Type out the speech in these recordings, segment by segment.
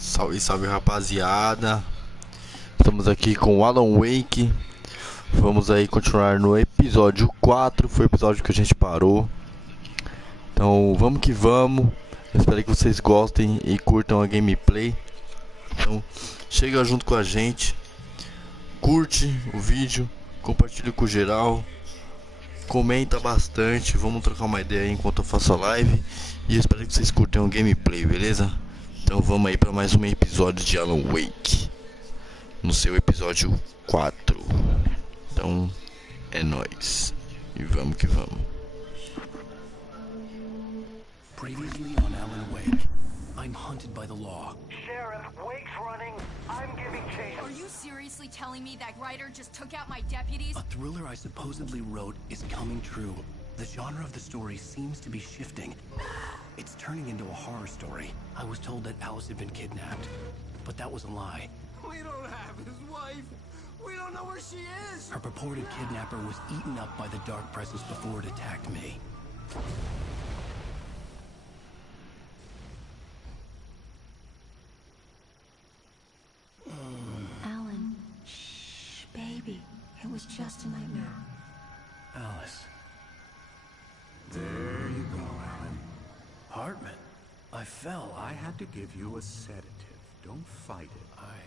Salve, salve rapaziada. Estamos aqui com o Alan Wake. Vamos aí continuar no episódio 4. Foi o episódio que a gente parou. Então vamos que vamos. Eu espero que vocês gostem e curtam a gameplay. Então chega junto com a gente. Curte o vídeo. Compartilha com geral. Comenta bastante. Vamos trocar uma ideia aí enquanto eu faço a live. E eu espero que vocês curtam o gameplay, beleza? Então vamos aí para mais um episódio de Alan Wake. No seu episódio 4. Então é nóis. E vamos que vamos. Previously on Alan Wake, I'm hunted by the law. Sheriff, Wake's running. I'm giving chase. Are you seriously telling me that writer just took out my deputies? A thriller I supposedly wrote is coming true. The genre of the story seems to be shifting. It's turning into a horror story. I was told that Alice had been kidnapped, but that was a lie. We don't have his wife. We don't know where she is. Her purported kidnapper was eaten up by the dark presence before it attacked me. Alan, shh, baby. It was just a nightmare. Alice. There you go, Alan. Hartman. I fell. I had to give you a sedative. Don't fight it.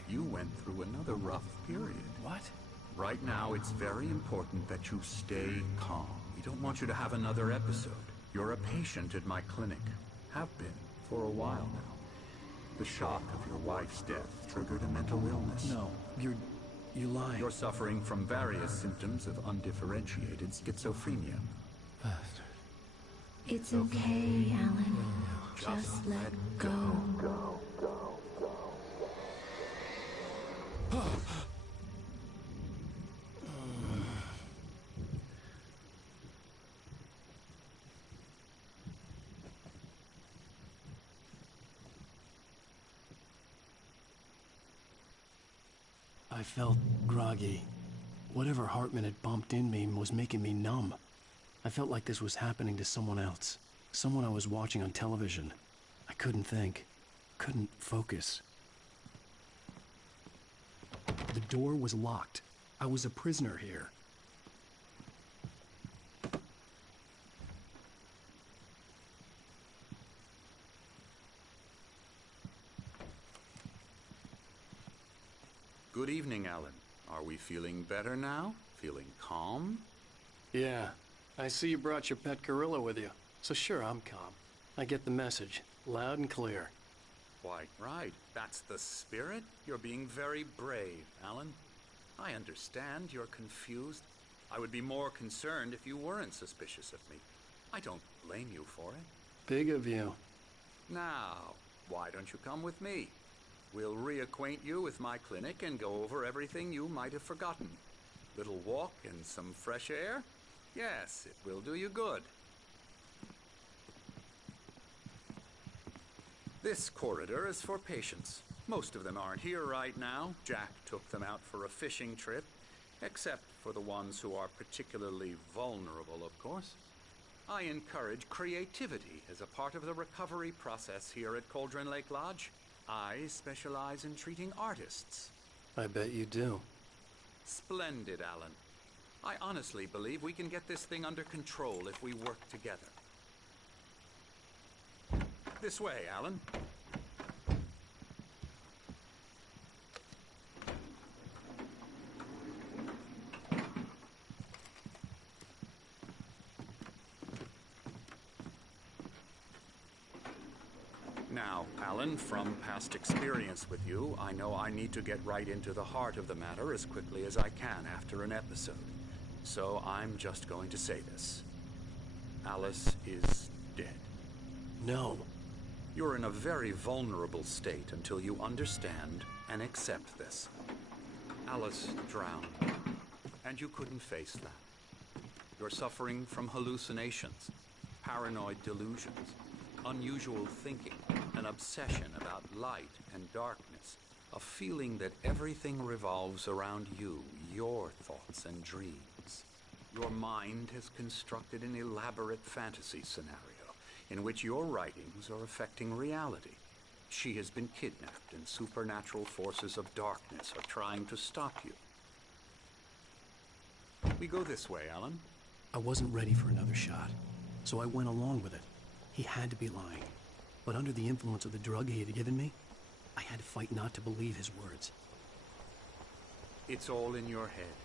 You went through another rough period. What? Right now, it's very important that you stay calm. We don't want you to have another episode. You're a patient at my clinic. Have been for a while now. The shock of your wife's death triggered a mental illness. No, you're lying. You're suffering from various symptoms of undifferentiated schizophrenia. It's okay, Alan. Just let go. I felt groggy. Whatever Hartman had bumped in me was making me numb. I felt like this was happening to someone else. Someone I was watching on television. I couldn't think. Couldn't focus. The door was locked. I was a prisoner here. Good evening, Alan. Are we feeling better now? Feeling calm? Yeah, I see you brought your pet gorilla with you. So sure, I'm calm. I get the message, loud and clear. Quite right. That's the spirit. You're being very brave, Alan. I understand you're confused. I would be more concerned if you weren't suspicious of me. I don't blame you for it. Big of you. Now, why don't you come with me? We'll reacquaint you with my clinic and go over everything you might have forgotten. Little walk and some fresh air? Yes, it will do you good. This corridor is for patients. Most of them aren't here right now. Jack took them out for a fishing trip, except for the ones who are particularly vulnerable, of course. I encourage creativity as a part of the recovery process here at Cauldron Lake Lodge. I specialize in treating artists. I bet you do. Splendid, Alan. I honestly believe we can get this thing under control if we work together. This way, Alan. Now, Alan, from past experience with you, I know I need to get right into the heart of the matter as quickly as I can after an episode. So I'm just going to say this. Alice is dead. No. You're in a very vulnerable state until you understand and accept this. Alice drowned, and you couldn't face that. You're suffering from hallucinations, paranoid delusions, unusual thinking, an obsession about light and darkness, a feeling that everything revolves around you, your thoughts and dreams. Your mind has constructed an elaborate fantasy scenario in which your writings are affecting reality. She has been kidnapped, and supernatural forces of darkness are trying to stop you. We go this way, Alan. I wasn't ready for another shot, so I went along with it. He had to be lying. But under the influence of the drug he had given me, I had to fight not to believe his words. It's all in your head.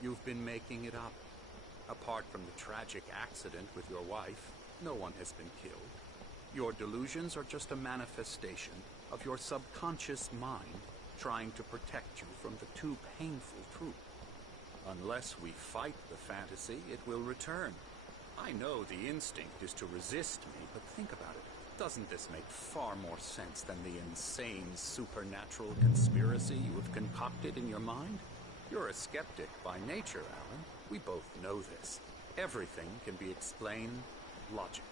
You've been making it up. Apart from the tragic accident with your wife, no one has been killed. Your delusions are just a manifestation of your subconscious mind trying to protect you from the too painful truth. Unless we fight the fantasy, it will return. I know the instinct is to resist me, but think about it. Doesn't this make far more sense than the insane supernatural conspiracy you have concocted in your mind? You're a skeptic by nature, Alan. We both know this. Everything can be explained logically.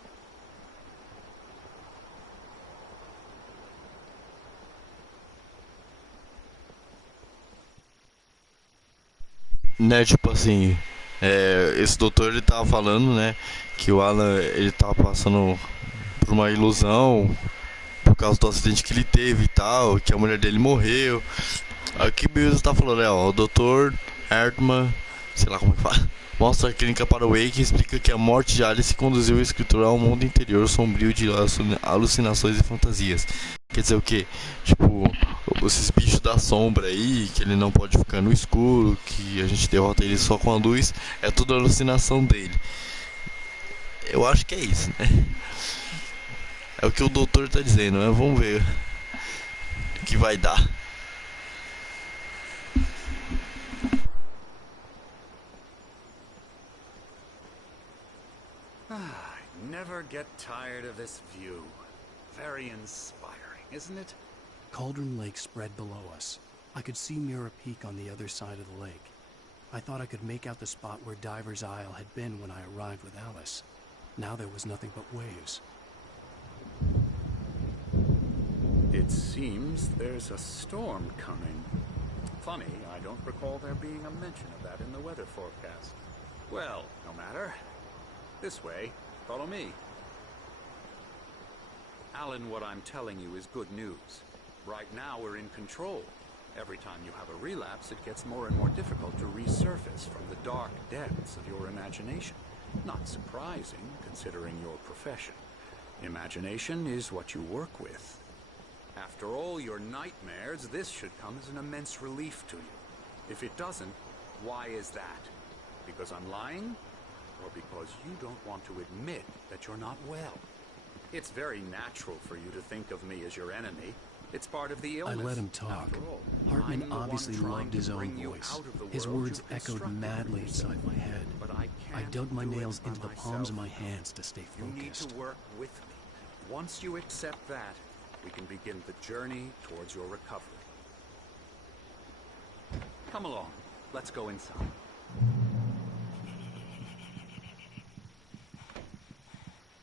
Né, tipo assim, esse doutor ele tava falando, né, que o Alan ele tava passando por uma ilusão por causa do acidente que ele teve e tal, que a mulher dele morreu. Aí o que o Bills tá falando, o doutor Hartman, sei lá como é que fala, mostra a clínica para o Wake e explica que a morte de Alice conduziu o escritor ao mundo interior sombrio de alucinações e fantasias. Quer dizer o que? Tipo, esses bichos da sombra aí, que ele não pode ficar no escuro, que a gente derrota ele só com a luz, é tudo alucinação dele. Eu acho que é isso, né? É o que o doutor tá dizendo, né? Vamos ver o que vai dar. I never get tired of this view. Very inspiring, isn't it? Cauldron Lake spread below us. I could see Mirror Peak on the other side of the lake. I thought I could make out the spot where Diver's Isle had been when I arrived with Alice. Now there was nothing but waves. It seems there's a storm coming. Funny, I don't recall there being a mention of that in the weather forecast. Well, no matter. This way. Follow me. Alan, what I'm telling you is good news. Right now we're in control. Every time you have a relapse, it gets more and more difficult to resurface from the dark depths of your imagination. Not surprising, considering your profession. Imagination is what you work with. After all your nightmares, this should come as an immense relief to you. If it doesn't, why is that? Because I'm lying? Or because you don't want to admit that you're not well? It's very natural for you to think of me as your enemy. It's part of the illness. I let him talk. After all, Hartman I'm the obviously one trying loved to his own bring you voice. out of the His world words you've echoed constructed madly for yourself. inside my head. But I dug my do it nails by into the palms myself. of my hands to stay You need focused. to work with me. Once you accept that, we can begin the journey towards your recovery. Come along. Let's go inside.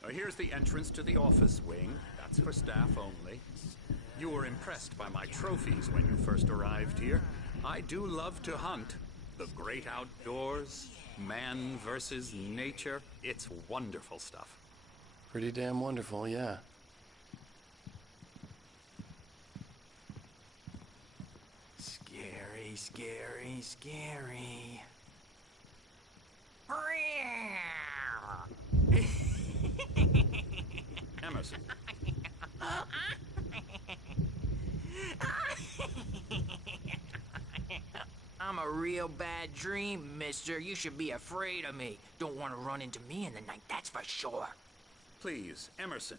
Now, here's the entrance to the office wing. That's for staff only. You were impressed by my trophies when you first arrived here. I do love to hunt. The great outdoors, man versus nature. It's wonderful stuff. Pretty damn wonderful, yeah. Scary, scary, scary. Emerson. I'm a real bad dream, mister. You should be afraid of me. Don't want to run into me in the night, that's for sure. Please, Emerson.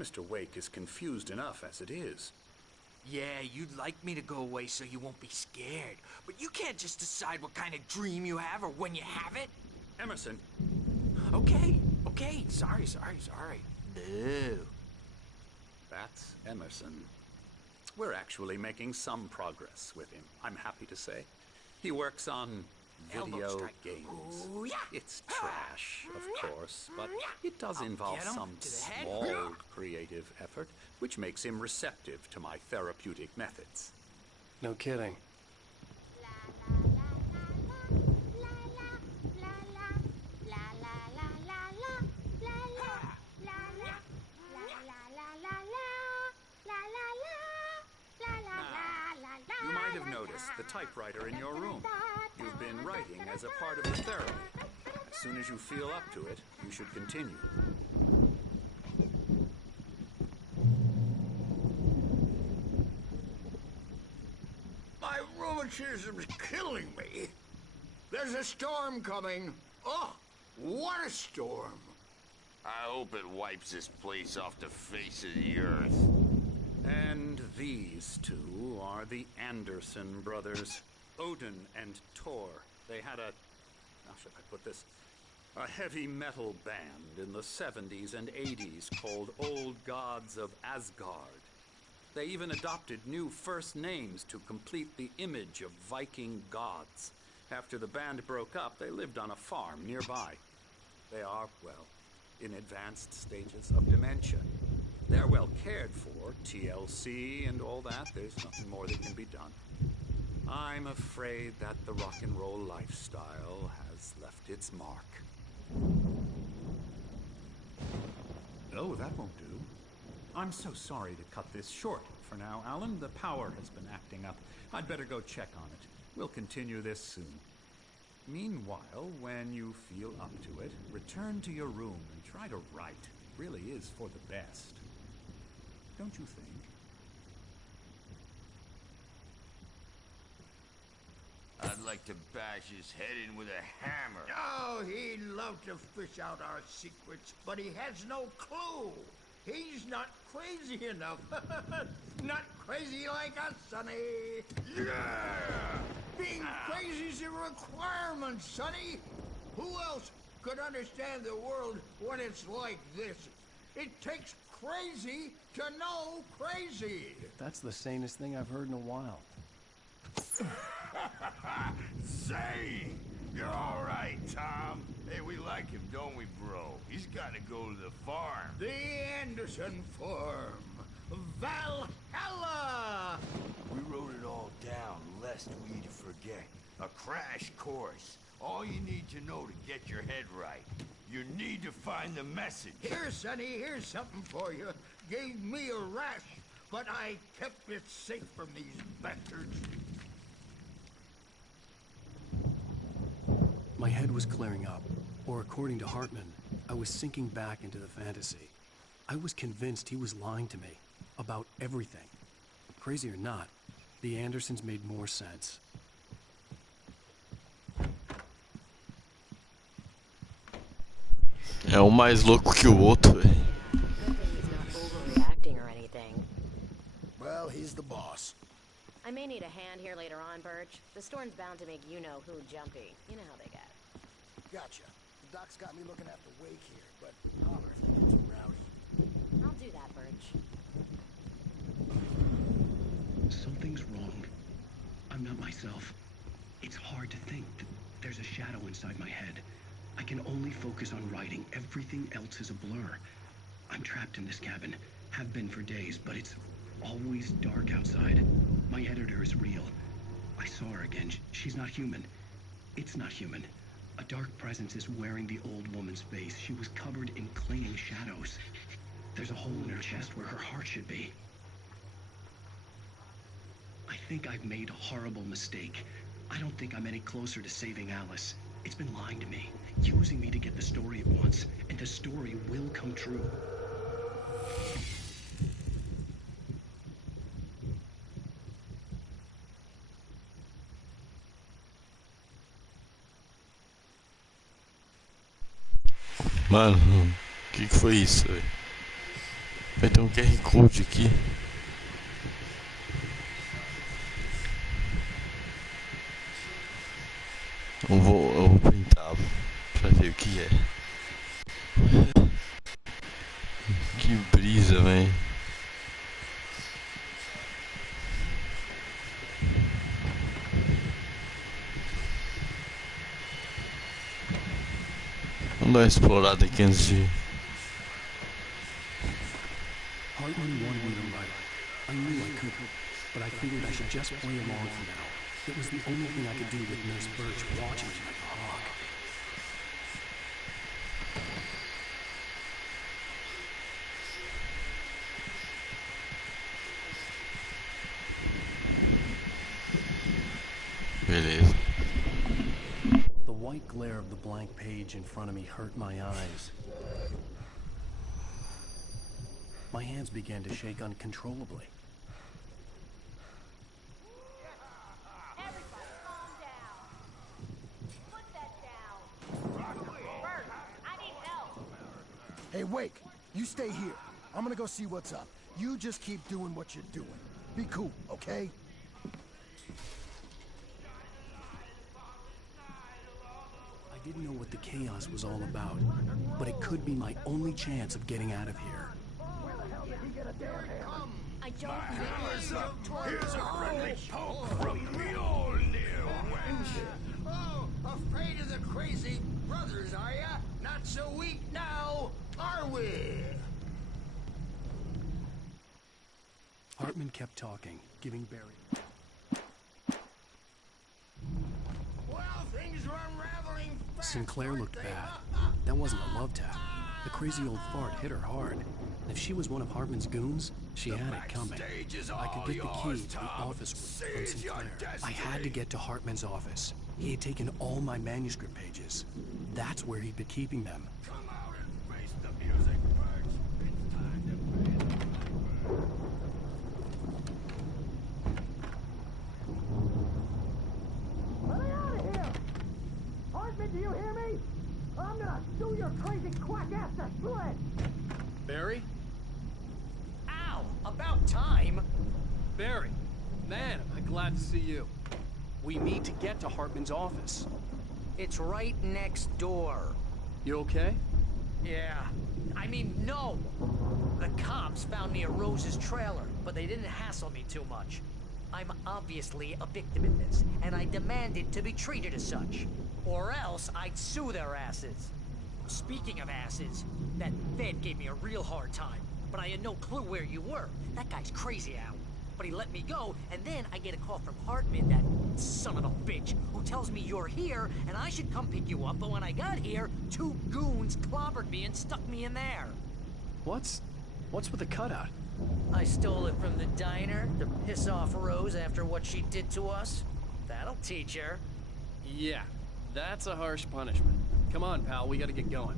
Mr. Wake is confused enough as it is. Yeah, you'd like me to go away so you won't be scared. But you can't just decide what kind of dream you have or when you have it. Emerson. Okay. Sorry. No. That's Emerson. We're actually making some progress with him, I'm happy to say. He works on Elbow video strike. games. Ooh, yeah. It's trash, of course, but it does I'll involve get him some to the head. small creative effort, which makes him receptive to my therapeutic methods. No kidding. have noticed the typewriter in your room. You've been writing as a part of the therapy. As soon as you feel up to it, you should continue. My rheumatism's killing me. There's a storm coming. Oh, what a storm. I hope it wipes this place off the face of the earth. And these two are the Anderson brothers, Odin and Thor. They had how should I put this? A heavy metal band in the 70s and 80s called Old Gods of Asgard. They even adopted new first names to complete the image of Viking gods. After the band broke up, they lived on a farm nearby. They are, well, in advanced stages of dementia. They're well cared for, TLC and all that. There's nothing more that can be done. I'm afraid that the rock and roll lifestyle has left its mark. Oh, that won't do. I'm so sorry to cut this short for now, Alan. The power has been acting up. I'd better go check on it. We'll continue this soon. Meanwhile, when you feel up to it, return to your room and try to write. It really is for the best. Don't you think? I'd like to bash his head in with a hammer. Oh, he'd love to fish out our secrets, but he has no clue. He's not crazy enough. Not crazy like us, Sonny. Yeah! Being crazy's a requirement, Sonny. Who else could understand the world when it's like this? It takes crazy to know crazy. That's the sanest thing I've heard in a while. Say, you're all right, Tom. Hey, we like him, don't we, bro? He's got to go to the farm. The Anderson Farm. Valhalla! We wrote it all down, lest we forget. A crash course. All you need to know to get your head right. You need to find the message. Here, Sonny, here's something for you. Gave me a rash, but I kept it safe from these bastards. My head was clearing up, or according to Hartman, I was sinking back into the fantasy. I was convinced he was lying to me about everything. Crazy or not, the Andersons made more sense. É um mais louco que o outro, velho. Good thing he's not overreacting or anything. Well, he's the boss. I may need a hand here later on, Birch. The storm's bound to make you-know-who jumpy. You know how they get. Gotcha. The doc's got me looking after Wake here, but holler if they get too rowdy. I'll do that, Birch. Something's wrong. I'm not myself. It's hard to think. There's a shadow inside my head. I can only focus on writing. Everything else is a blur. I'm trapped in this cabin. Have been for days, but it's always dark outside. My editor is real. I saw her again. She's not human. It's not human. A dark presence is wearing the old woman's face. She was covered in clinging shadows. There's a hole in her chest where her heart should be. I think I've made a horrible mistake. I don't think I'm any closer to saving Alice. It's been lying to me, using me to get the story it wants, and the story will come true. Mano, que foi isso, velho? Vai ter um QR Code aqui. Eu vou printar pra ver o que é. Que brisa, velho. Vamos dar uma explorada aqui antes de... Hartman wanted me to write. I knew I could, but I figured I should just play along for now. It was the only thing I could do with Nurse Birch watching me like a hawk. Beleza. The white glare of the blank page in front of me hurt my eyes. My hands began to shake uncontrollably. Everybody, calm down. Put that down. Bert, I need help. Hey, Wake, you stay here. I'm gonna go see what's up. You just keep doing what you're doing. Be cool, okay? I didn't know what the chaos was all about, but it could be my only chance of getting out of here. I don't know. Here's a friendly poke from the old near wench. Oh, afraid of the crazy brothers, are ya? Not so weak now, are we? Hartman kept talking, giving Barry. Well, things are unraveling fast. Sinclair looked bad. That wasn't a love tap. The crazy old fart hit her hard. And if she was one of Hartman's goons, she had it coming. I could get the key to the office from Sinclair. I had to get to Hartman's office. He had taken all my manuscript pages. That's where he'd been keeping them. Come out and face the music, Birch. It's time to play. Let me out of here! Hartman, do you hear me? I'm gonna sue your crazy quack ass to slit! Barry? Ow! About time! Barry! Man, am I glad to see you. We need to get to Hartman's office. It's right next door. You okay? Yeah. I mean, no! The cops found me at Rose's trailer, but they didn't hassle me too much. I'm obviously a victim in this, and I demanded to be treated as such. Or else I'd sue their asses. Speaking of asses, that Fed gave me a real hard time, but I had no clue where you were. That guy's crazy out. But he let me go, and then I get a call from Hartman, that son of a bitch, who tells me you're here, and I should come pick you up, but when I got here, 2 goons clobbered me and stuck me in there. What's with the cutout? I stole it from the diner to piss off Rose after what she did to us. That'll teach her. Yeah, that's a harsh punishment. Come on, pal, we gotta get going.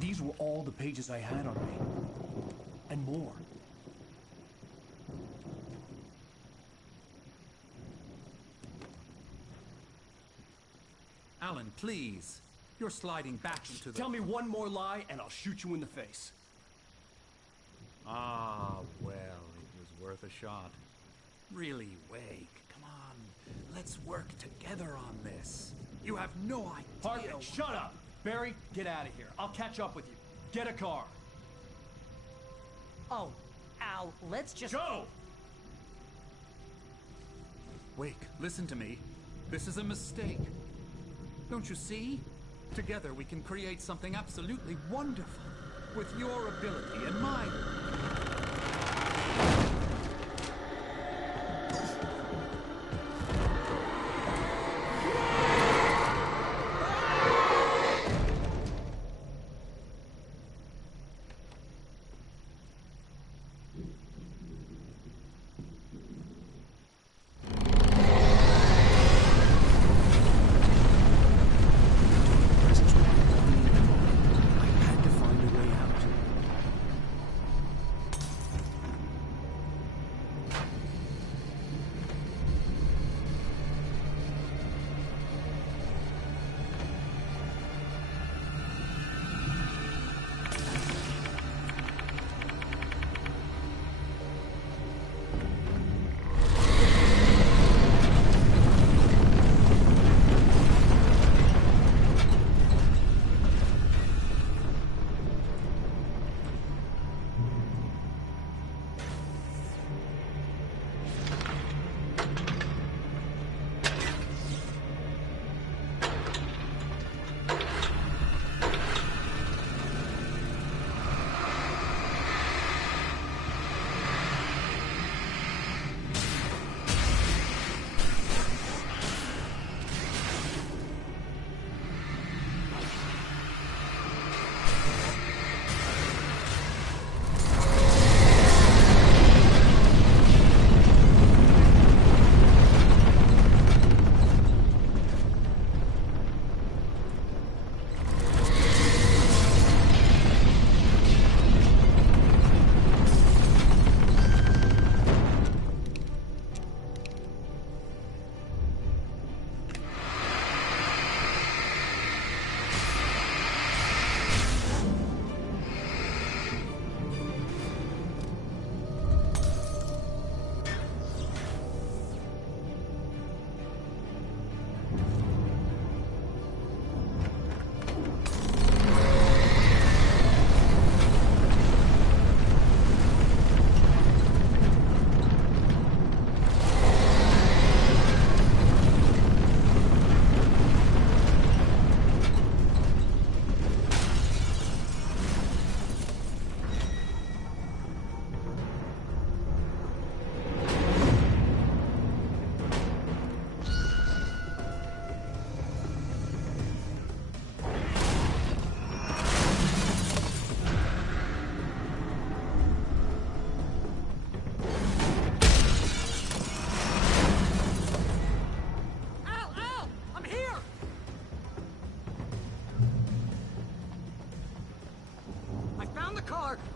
These were all the pages I had on me. And more. Alan, please. You're sliding back into the... Tell me one more lie and I'll shoot you in the face. Ah, well, it was worth a shot. Really, Wake, come on. Let's work together on this. You have no idea... Hartman, shut up! Barry, get out of here. I'll catch up with you. Get a car. Oh, Al, let's just... Go! Wake, listen to me. This is a mistake. Don't you see? Together we can create something absolutely wonderful. With your ability and mine.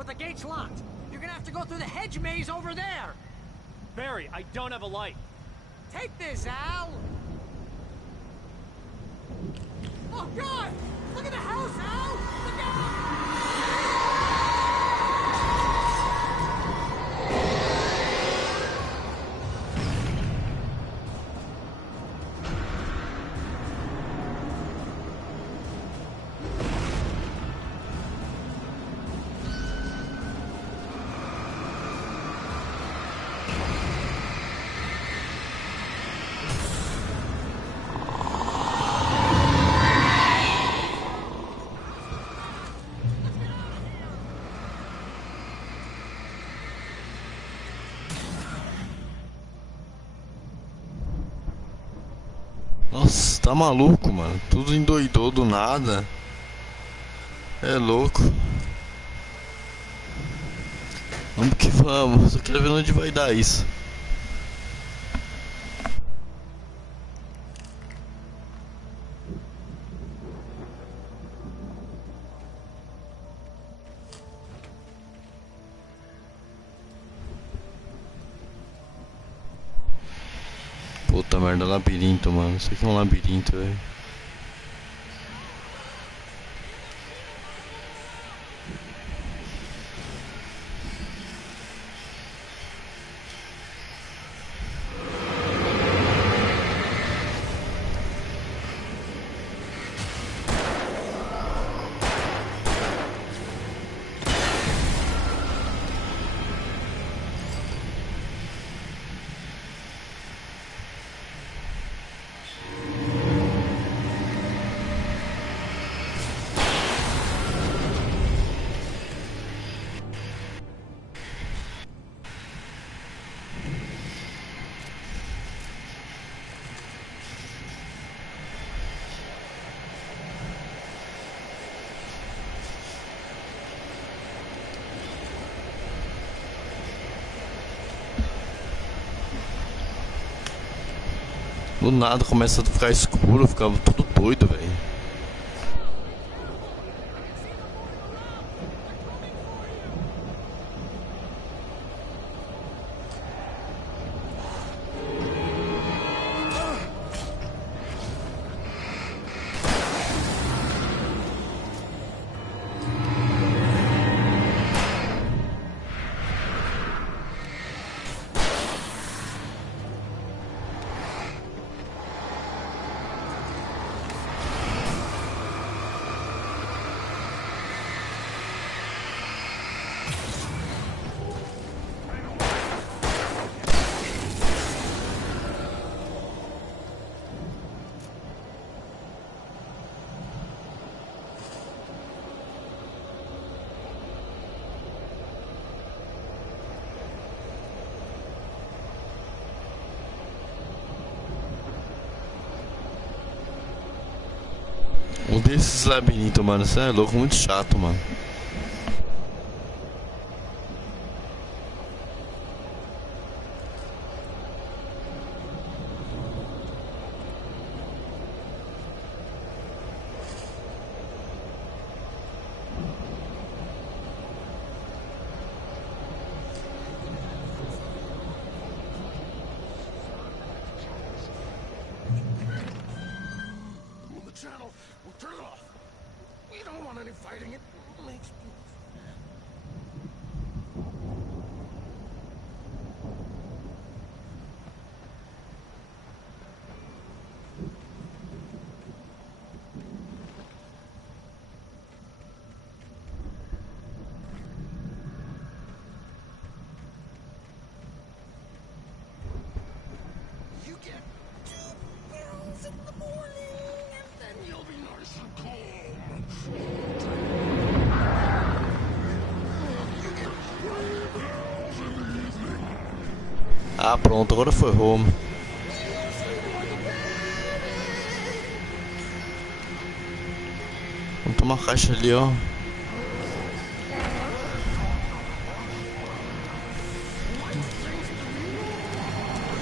but the gate's locked. You're gonna have to go through the hedge maze over there. Barry, I don't have a light. Take this, Al. Oh, God! Look at the house, Al! Look out! Nossa, tá maluco, mano. Tudo endoidou do nada. É louco. Vamos que vamos. Só quero ver onde vai dar isso. merda, labirinto, mano. Isso aqui é um labirinto, velho. Do nada começa a ficar escuro, ficava tudo doido, velho. Um desses labirintos, mano, você é louco, muito chato, mano. Ah, pronto, agora foi home. Vamos tomar uma caixa ali, ó.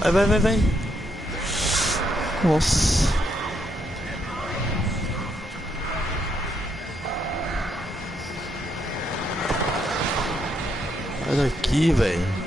Vai. Nossa. Sai daqui, velho.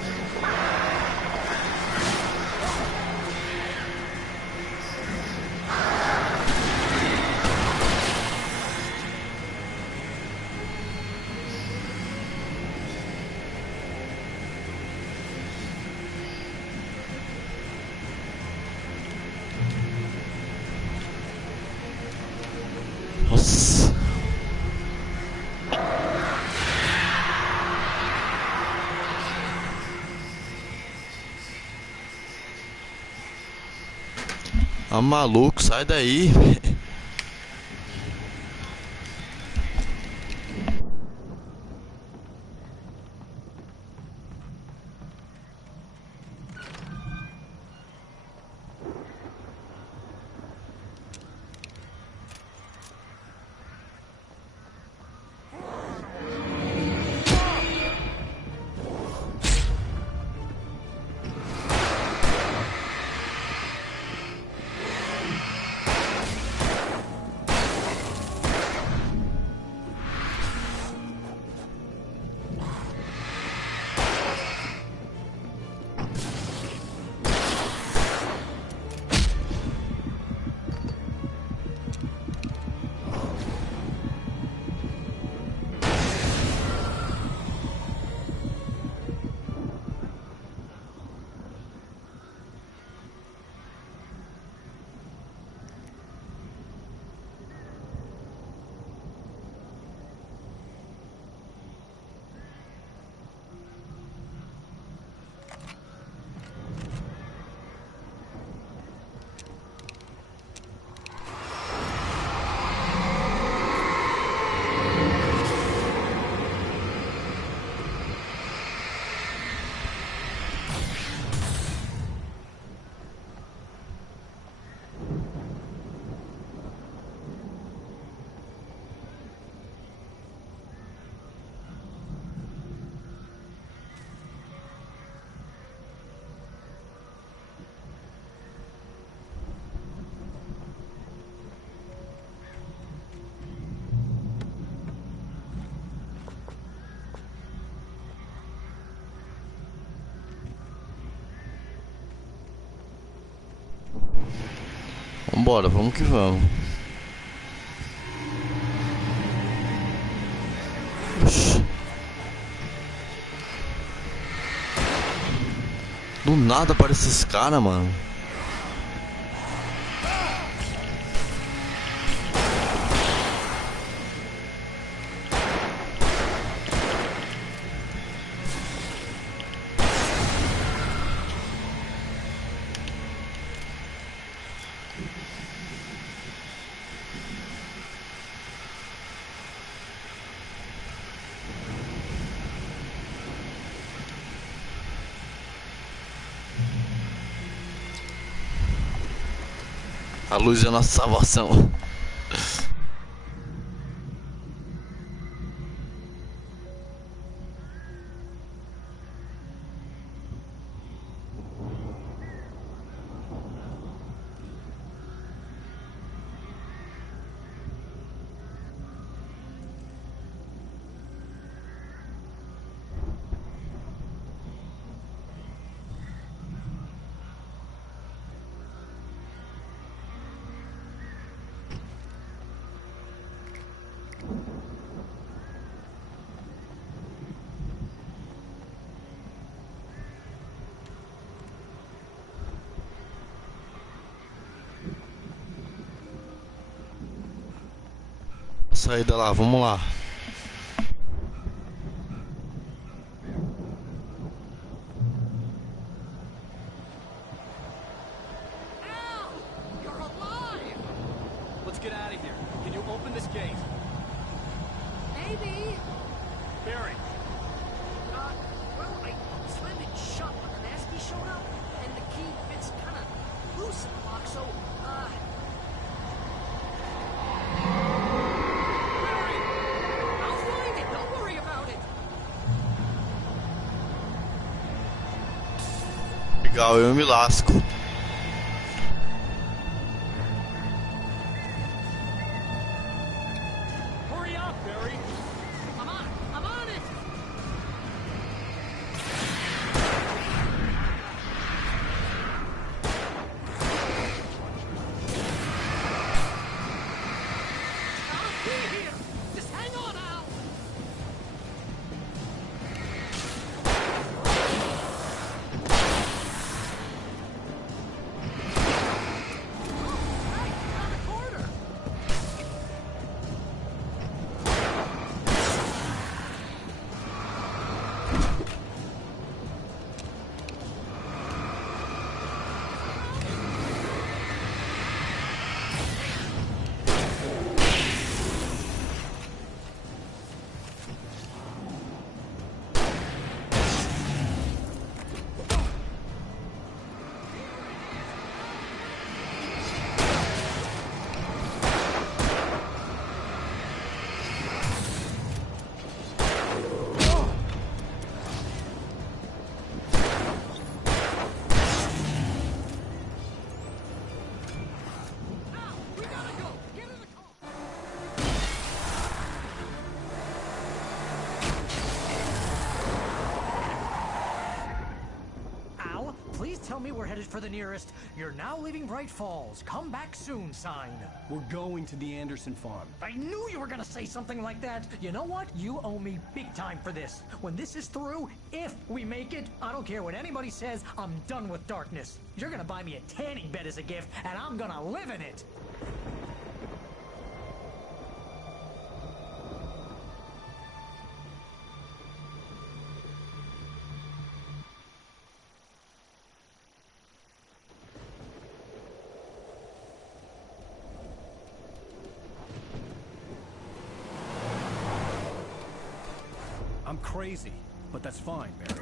Nossa. Ah, maluco, sai daí. vambora, vamos que vamos. Oxi. Do nada aparece esses caras, mano. A luz é a nossa salvação. Saída lá, vamos lá. Al! You're alive! Let's get out of here. Can you open this gate? Maybe. Barry. Well, I slammed it shut when the Nasty showed up, and the key fits kind of loose in the lock, so, I'll find it. Don't worry about it. Legal, eu me lasco. Hurry up, Barry. I'm on it. I'll be here. Just hang on, Al. Hey, around the corner. We gotta go. Get in the car. Al, please tell me we're headed for the nearest "You're now leaving Bright Falls. Come back soon" sign. We're going to the Anderson farm. I knew you were gonna say something like that. You know what? You owe me big time for this. When this is through, if we make it, I don't care what anybody says, I'm done with darkness. You're gonna buy me a tanning bed as a gift, and I'm gonna live in it. I'm crazy, but that's fine, Barry.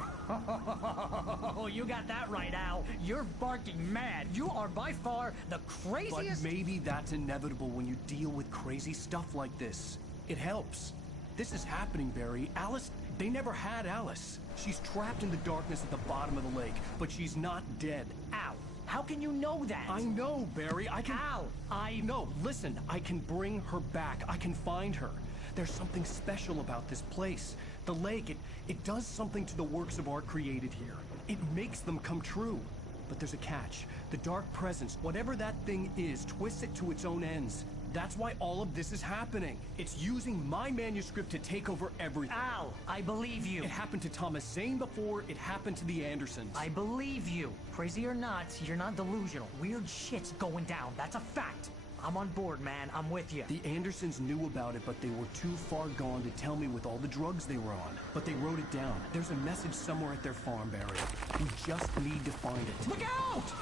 Oh, you got that right, Al. You're barking mad. You are by far the But craziest. maybe that's inevitable when you deal with crazy stuff like this. It helps. This is happening, Barry. Alice, they never had Alice. She's trapped in the darkness at the bottom of the lake, but she's not dead. Al, how can you know that? I know, Barry. I can... Al, No, listen. I can bring her back. I can find her. There's something special about this place. The lake, it does something to the works of art created here. It makes them come true. But there's a catch. The dark presence, whatever that thing is, twists it to its own ends. That's why all of this is happening. It's using my manuscript to take over everything. Al, I believe you. It happened to Thomas Zane before it happened to the Andersons. I believe you. Crazy or not, you're not delusional. Weird shit's going down. That's a fact. I'm on board, man. I'm with you. The Andersons knew about it, but they were too far gone to tell me with all the drugs they were on. But they wrote it down. There's a message somewhere at their farm, Barry. We just need to find it. Look out!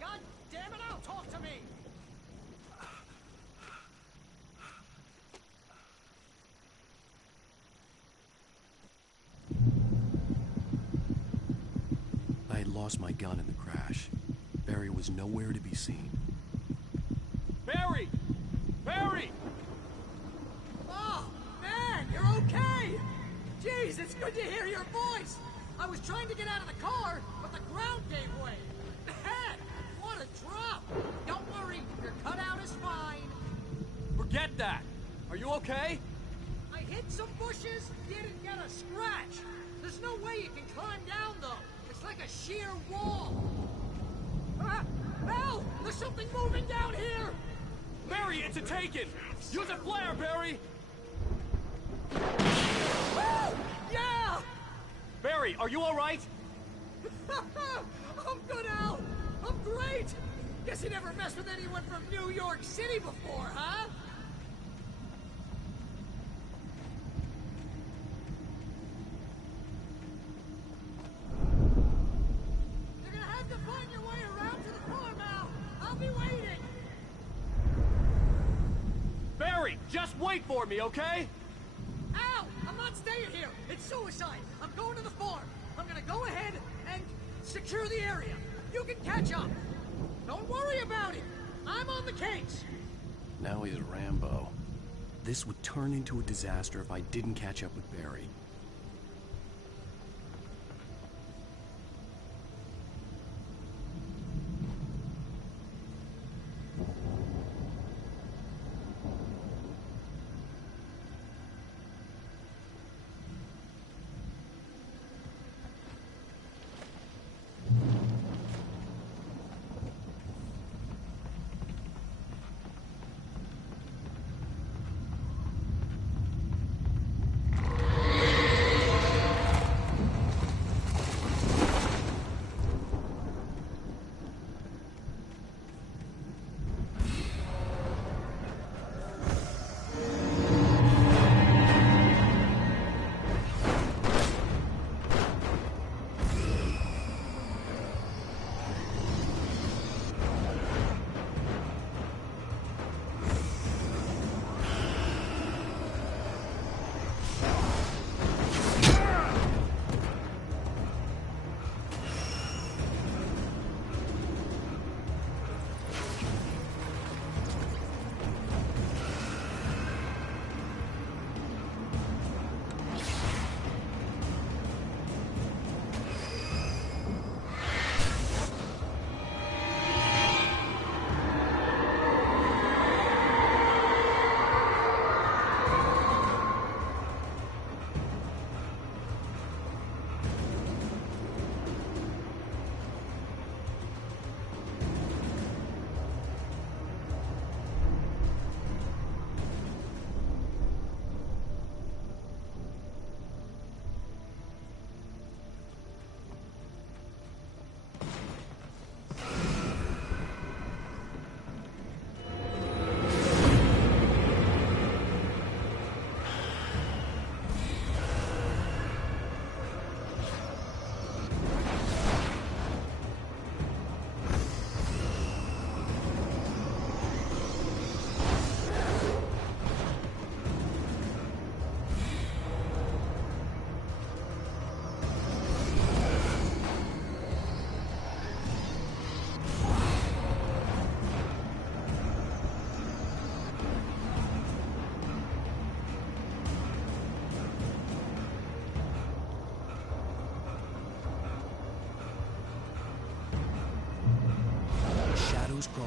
God damn it, Al, talk to me! I had lost my gun in the crash. Barry was nowhere to be seen. Barry! Barry! Oh, man, you're okay! Jeez, it's good to hear your voice! I was trying to get out of the car, but the ground gave way. Man, what a drop! Don't worry, your cutout is fine. Forget that! Are you okay? I hit some bushes, didn't get a scratch. There's no way you can climb down, though. It's like a sheer wall. Al! There's something moving down here! Barry, it's a taken! Use a flare, Barry! Woo! Yeah! Barry, are you alright? I'm good, Al! I'm great! Guess you never messed with anyone from New York City before, huh? You're gonna have to find your way around to the farm, Al! I'll be waiting! Barry, just wait for me, okay? Al! I'm not staying here! It's suicide! I'm going to the farm! I'm gonna go ahead and secure the area! You can catch up! Don't worry about it! I'm on the case! Now he's Rambo. This would turn into a disaster if I didn't catch up with Barry.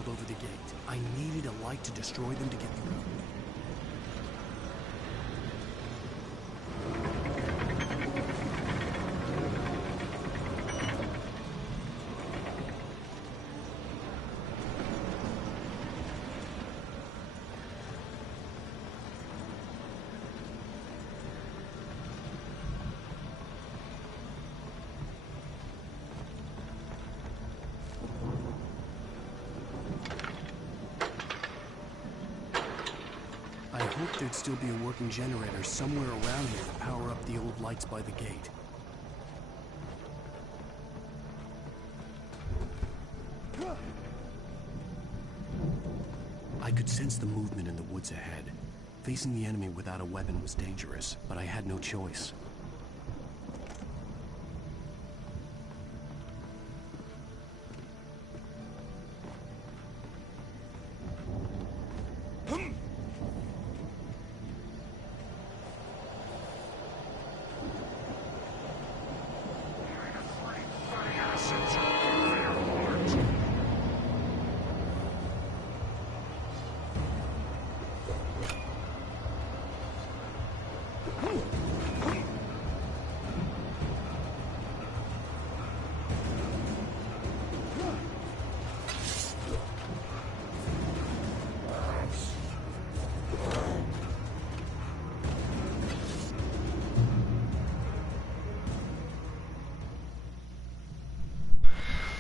orb over the gate. I needed a light to destroy them to get through. I hoped there'd still be a working generator somewhere around here to power up the old lights by the gate. I could sense the movement in the woods ahead. Facing the enemy without a weapon was dangerous, but I had no choice.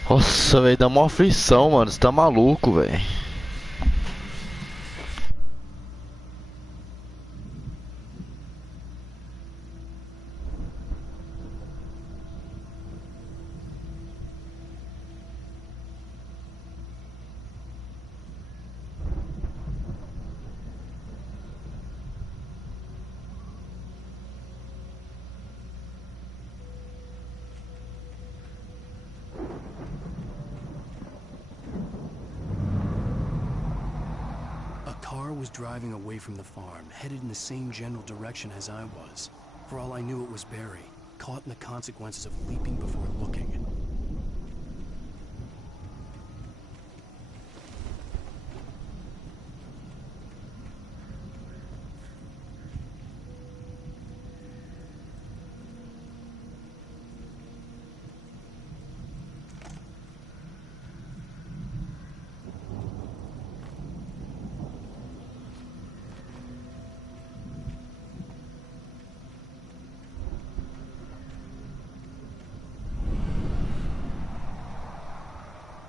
Nossa, velho, dá uma aflição, mano. Você tá maluco, velho. Was driving away from the farm, headed in the same general direction as I was. For all I knew, it was Barry, caught in the consequences of leaping before looking.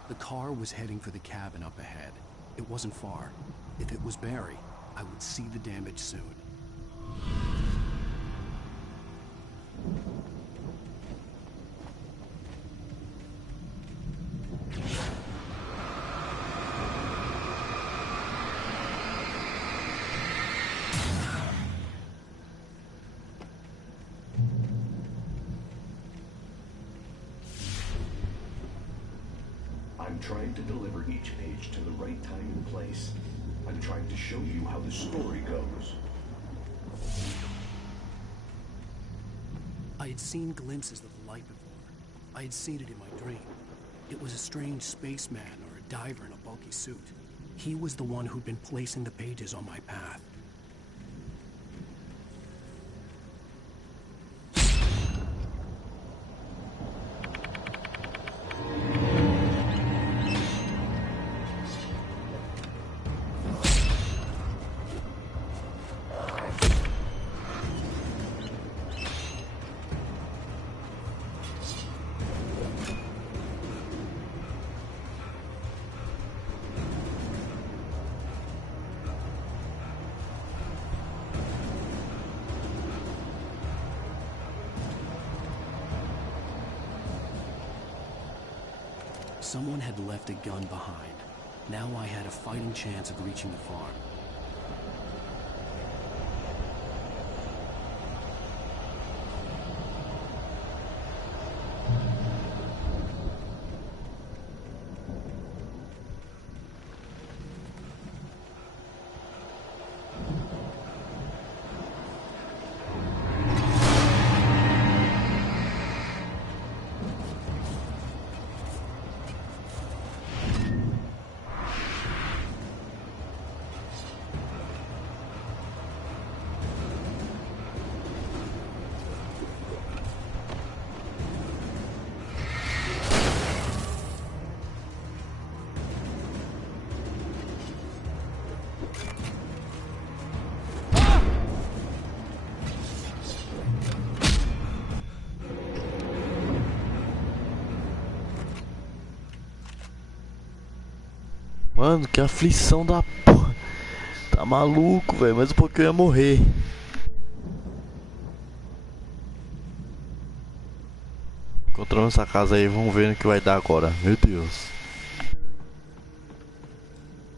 The car was heading for the cabin up ahead. It wasn't far. If it was Barry, I would see the damage soon. I'm trying to deliver each page to the right time and place. I'm trying to show you how the story goes. I had seen glimpses of the light before. I had seen it in my dream. It was a strange spaceman or a diver in a bulky suit. He was the one who'd been placing the pages on my path. Someone had left a gun behind. Now I had a fighting chance of reaching the farm. Mano, que aflição da porra. Tá maluco, velho. Mais um pouquinho eu ia morrer. Encontramos essa casa aí, vamos ver no que vai dar agora. Meu Deus.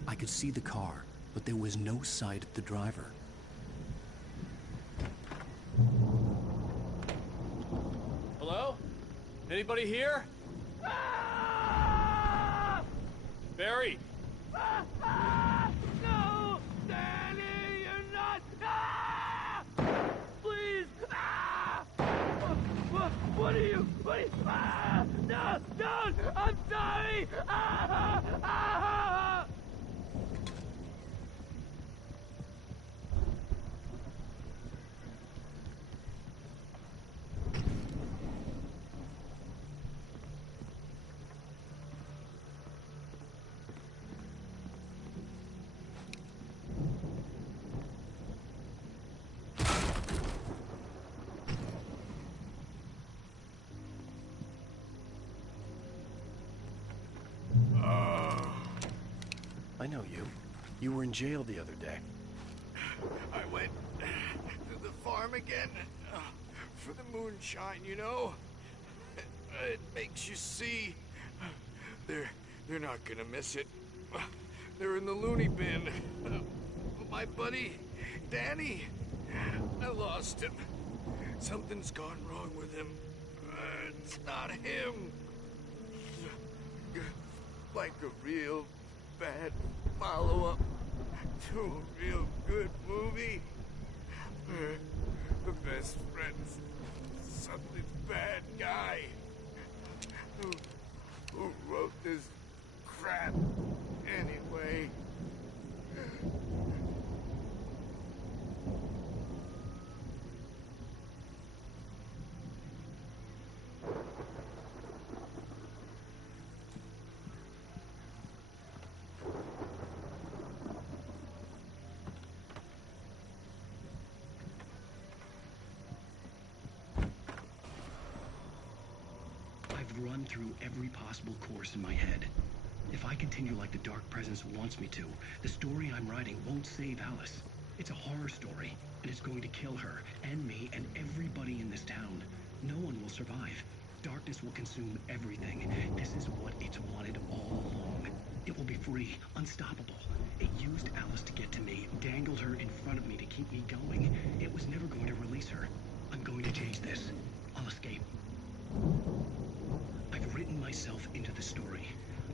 I could see the car, but there was no sight of the driver. Hello? Anybody here? Barry! No! Danny, you're not! Please! What are you? No! Don't! I'm sorry! I know you. You were in jail the other day. I went to the farm again for the moonshine, you know? It makes you see. They're not gonna miss it. They're in the loony bin. My buddy, Danny, I lost him. Something's gone wrong with him. It's not him. Like a real bad follow-up to a real good movie. The best friend's suddenly bad guy. Who wrote this crap anyway? Run through every possible course in my head. If I continue like the Dark Presence wants me to, the story I'm writing won't save Alice. It's a horror story, and it's going to kill her, and me, and everybody in this town. No one will survive. Darkness will consume everything. This is what it's wanted all along. It will be free, unstoppable. It used Alice to get to me, dangled her in front of me to keep me going. It was never going to release her. I'm going to change this. I'll escape. I've written myself into the story.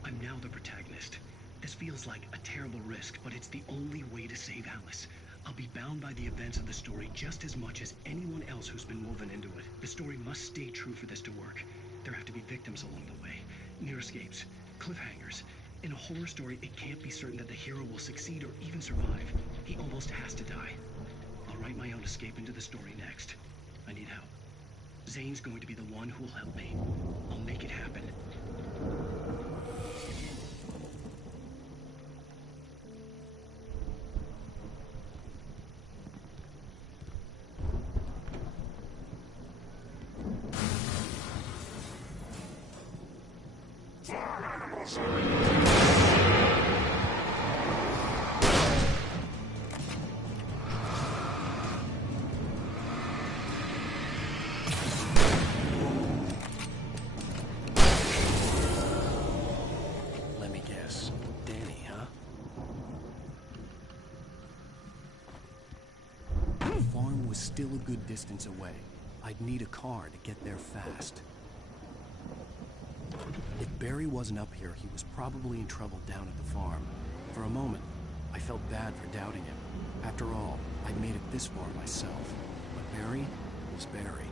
I'm now the protagonist. This feels like a terrible risk, but it's the only way to save Alice. I'll be bound by the events of the story just as much as anyone else who's been woven into it. The story must stay true for this to work. There have to be victims along the way, near escapes, cliffhangers. In a horror story, it can't be certain that the hero will succeed or even survive. He almost has to die. I'll write my own escape into the story next. I need help. Zane's going to be the one who'll help me. I'll make it happen. Still a good distance away. I'd need a car to get there fast. If Barry wasn't up here, he was probably in trouble down at the farm. For a moment, I felt bad for doubting him. After all, I'd made it this far myself. But Barry was Barry.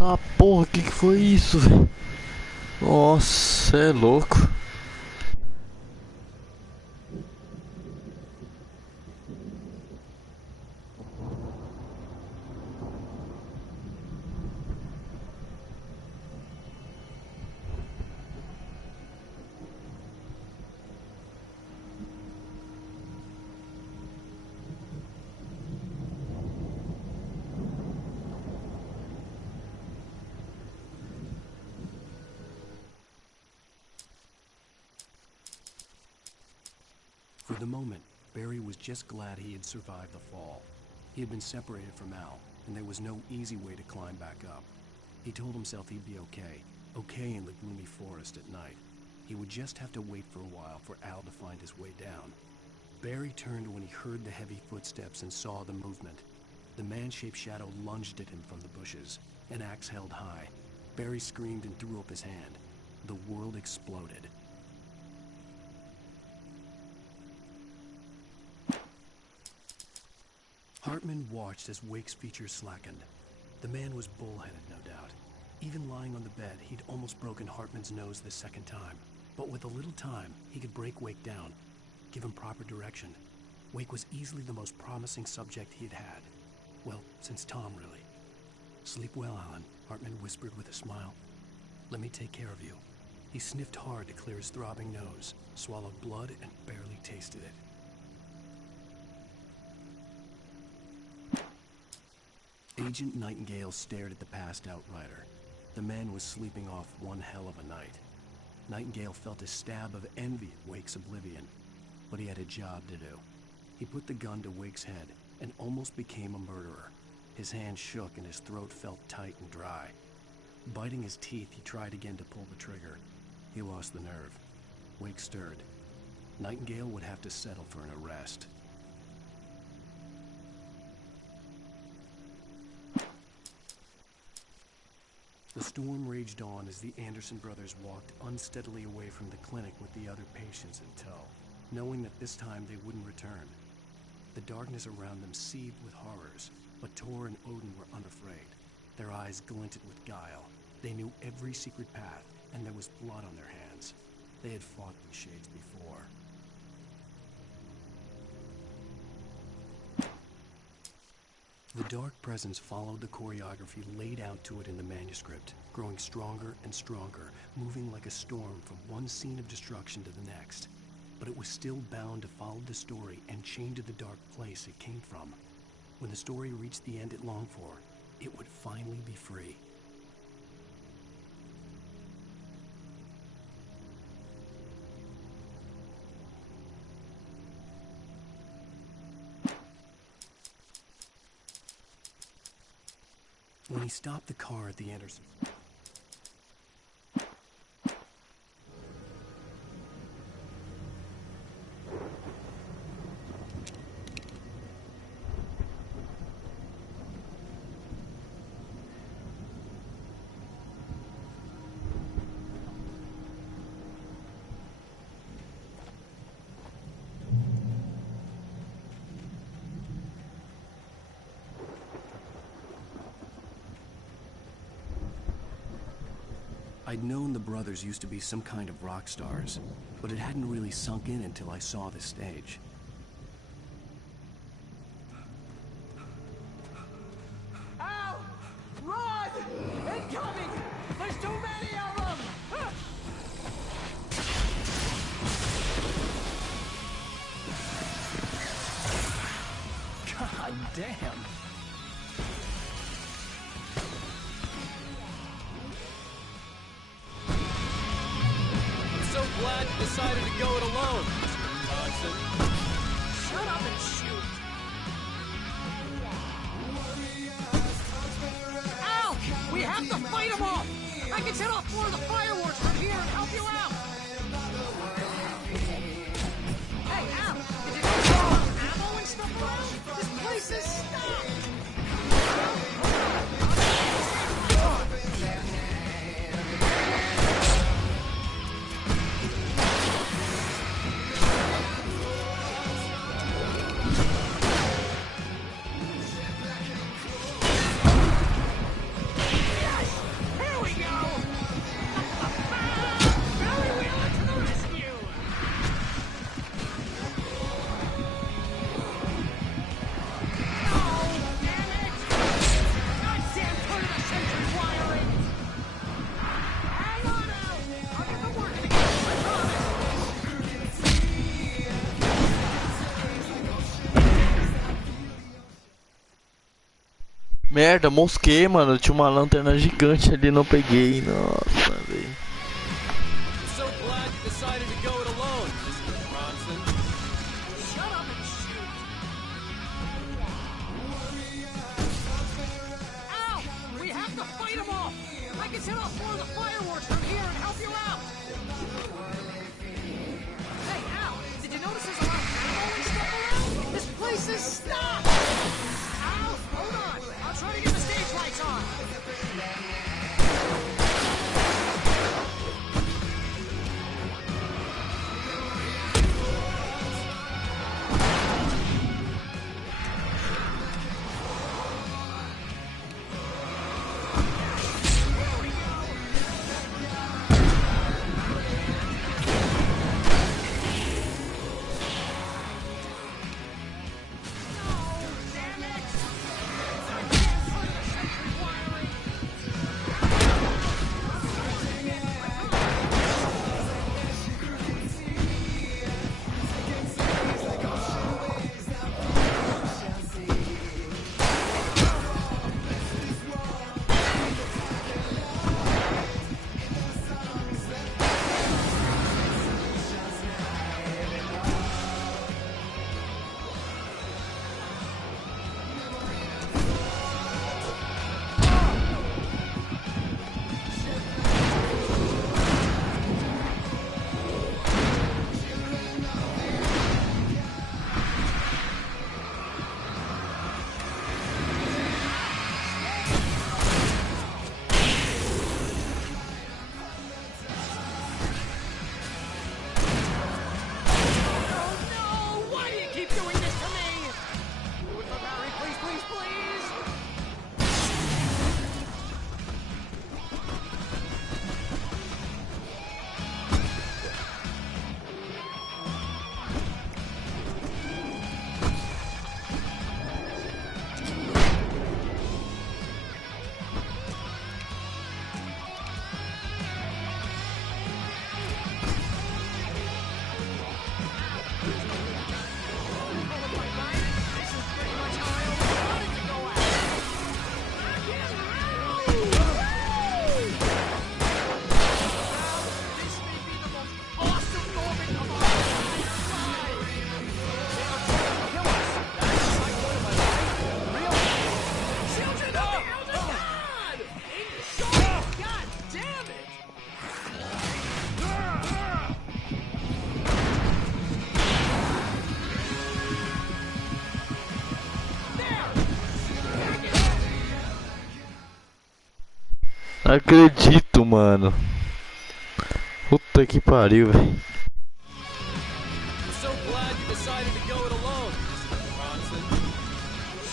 Ah, porra, que foi isso, velho? Nossa, é louco. For the moment, Barry was just glad he had survived the fall. He had been separated from Al, and there was no easy way to climb back up. He told himself he'd be okay in the gloomy forest at night. He would just have to wait for a while for Al to find his way down. Barry turned when he heard the heavy footsteps and saw the movement. The man-shaped shadow lunged at him from the bushes, an axe held high. Barry screamed and threw up his hand. The world exploded. Hartman watched as Wake's features slackened. The man was bullheaded, no doubt. Even lying on the bed, he'd almost broken Hartman's nose the second time. But with a little time, he could break Wake down, give him proper direction. Wake was easily the most promising subject he'd had. Well, since Tom, really. Sleep well, Alan, Hartman whispered with a smile. Let me take care of you. He sniffed hard to clear his throbbing nose, swallowed blood, and barely tasted it. Agent Nightingale stared at the passed-out rider. The man was sleeping off one hell of a night. Nightingale felt a stab of envy at Wake's oblivion, but he had a job to do. He put the gun to Wake's head and almost became a murderer. His hand shook and his throat felt tight and dry. Biting his teeth, he tried again to pull the trigger. He lost the nerve. Wake stirred. Nightingale would have to settle for an arrest. The storm raged on as the Anderson brothers walked unsteadily away from the clinic with the other patients in tow, knowing that this time they wouldn't return. The darkness around them seethed with horrors, but Tor and Odin were unafraid. Their eyes glinted with guile. They knew every secret path, and there was blood on their hands. They had fought these shades before. The dark presence followed the choreography laid out to it in the manuscript, growing stronger and stronger, moving like a storm from one scene of destruction to the next. But it was still bound to follow the story and chained to the dark place it came from. When the story reached the end it longed for, it would finally be free. When he stopped the car at the Anderson. I'd known the brothers used to be some kind of rock stars, but it hadn't really sunk in until I saw the stage. Al! Run! Incoming! There's too many of them! God damn! Glad you decided to go it alone, Mr. Johnson. Shut up and shoot! Al! We have to fight them off! I can set off more of the fireworks from here and help you out! Hey, Al! Did you know ammo and stuff around? This place is stocked! Yes! Merda, mosquei, mano. Tinha uma lanterna gigante ali, não peguei. Nossa, velho. So glad you decided to go it alone, Mr. Bronson. Shut up and shoot! Ow! We have to fight them off! I can set off more of the fireworks from here and help you out! Hey, Al! Did you notice there's a lot of ammo and stuff around? This place is stopped! Al! Hold on! I'll try to get the stage lights on! Não acredito, mano. Puta que pariu, velho. So glad you decided to go it alone, Mr. Bronson.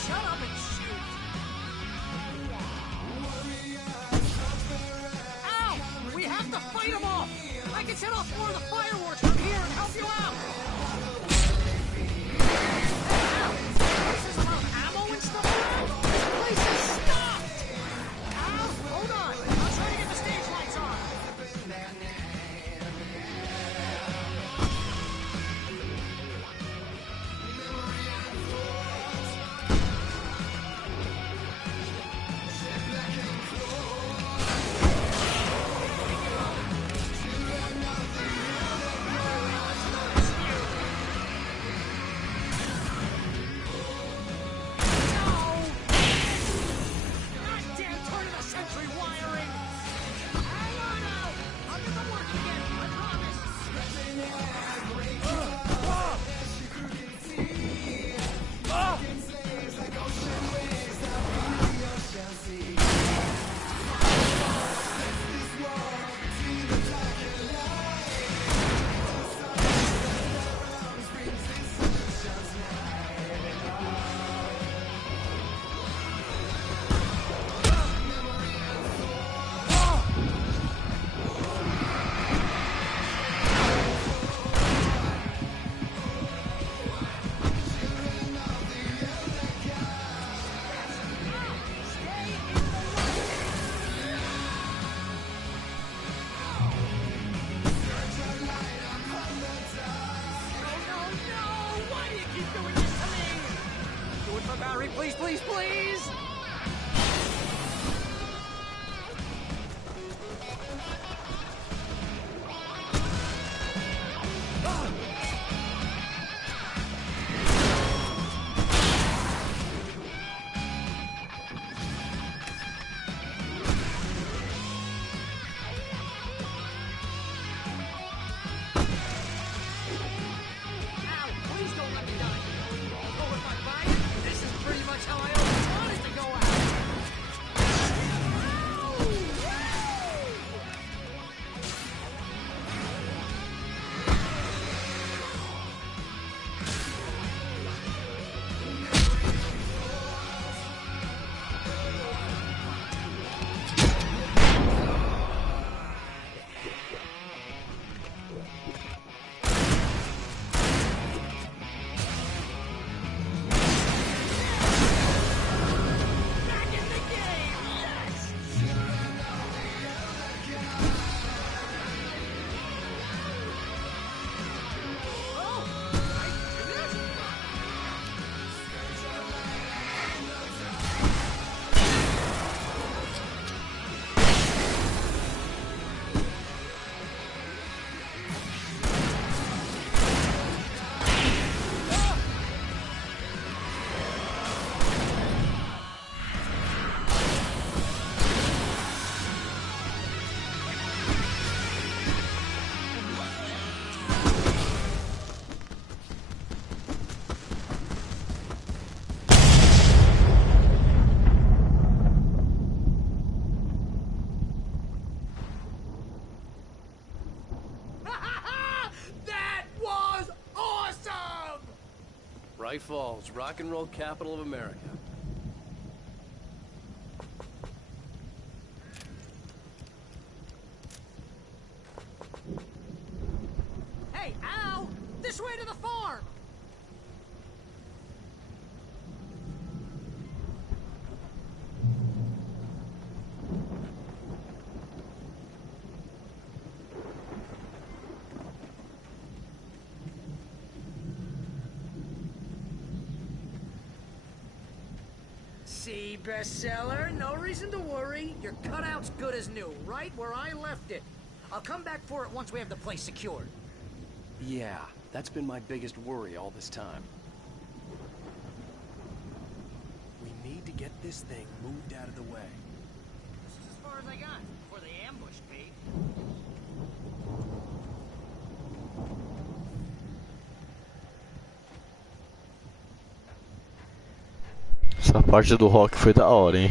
Shut up and shoot! Ow! We have to fight them off! I can set off more of the fireworks from here and help you out! Hey, Al! There's a lot of ammo and stuff around? This place is stopped! Al, hold on! I'll try to get the stage lights on! Barry, please, please, please! Hawaii Falls, rock and roll capital of America. Hey, Al! This way to the farm! See, bestseller, no reason to worry. Your cutout's good as new, right where I left it. I'll come back for it once we have the place secured. Yeah, that's been my biggest worry all this time. We need to get this thing moved out of the way. This is as far as I got before they ambushed me. Essa parte do rock foi da hora, hein?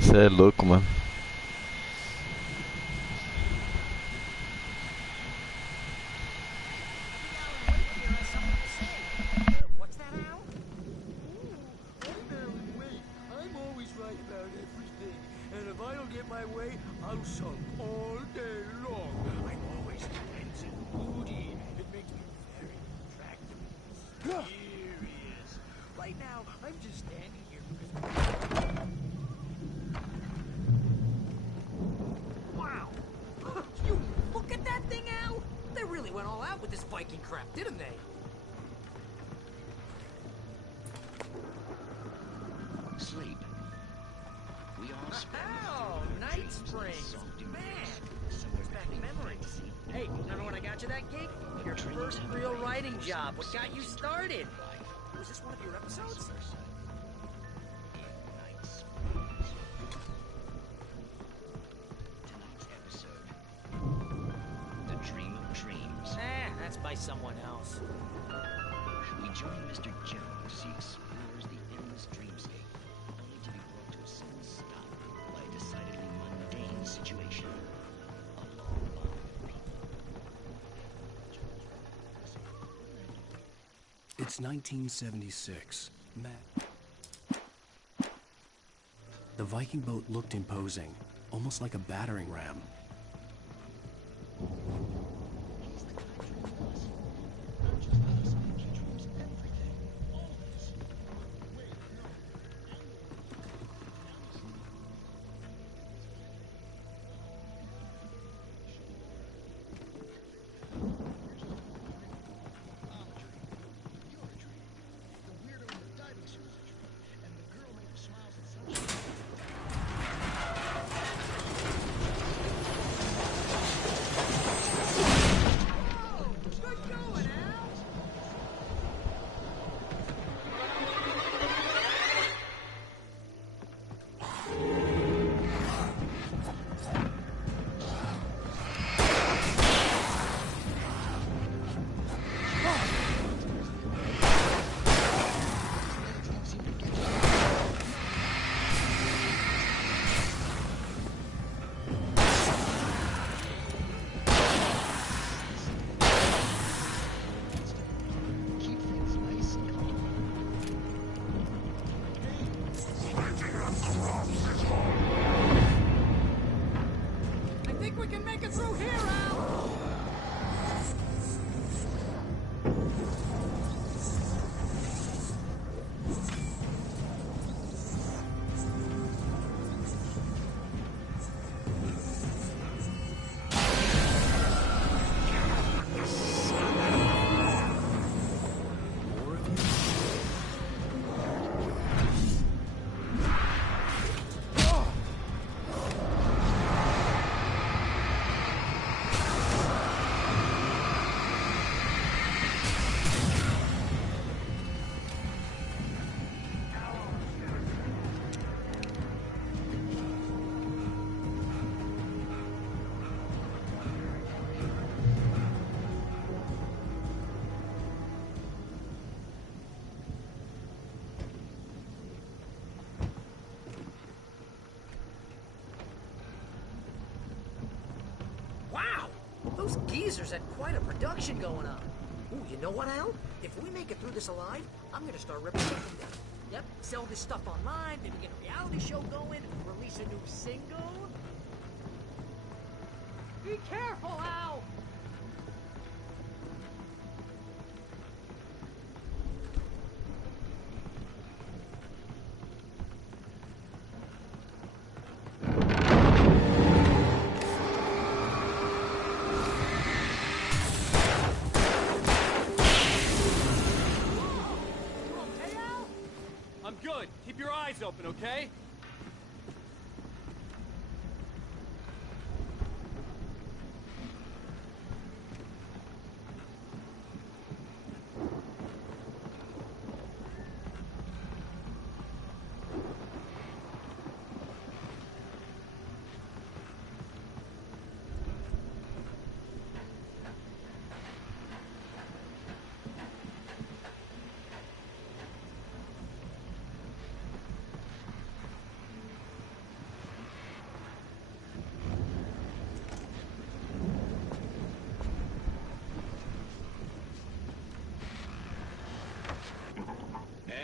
Você é louco, mano. What's that, Al? I'm always right about everything, and if I don't get my way, I'll sulk all day long. I'm always tense and moody. It makes me very attractive. Serious. Right now, I'm just standing here because... Wow! You look at that thing, Al! They really went all out with this Viking crap, didn't they? Sleep. We all spend Oh, night spring! Man! Brings back memories. Hey, remember when I got you that gig? Your first real writing job. What got you started? Was this one of your episodes? Tonight's episode. The Dream of Dreams. That's by someone else. We join Mr. Jones as he explores the endless dreamscape, only to be brought to a sudden stop by a decidedly mundane situation. A long line of people. It's 1976. Matt. The Viking boat looked imposing, almost like a battering ram. I think we can make it through here, Al! Wow! Those geezers had quite a production going on. Ooh, you know what, Al? If we make it through this alive, I'm gonna start representing them. Yep, sell this stuff online, maybe get a reality show going, release a new single. Be careful, Al! I'm good. Keep your eyes open, okay?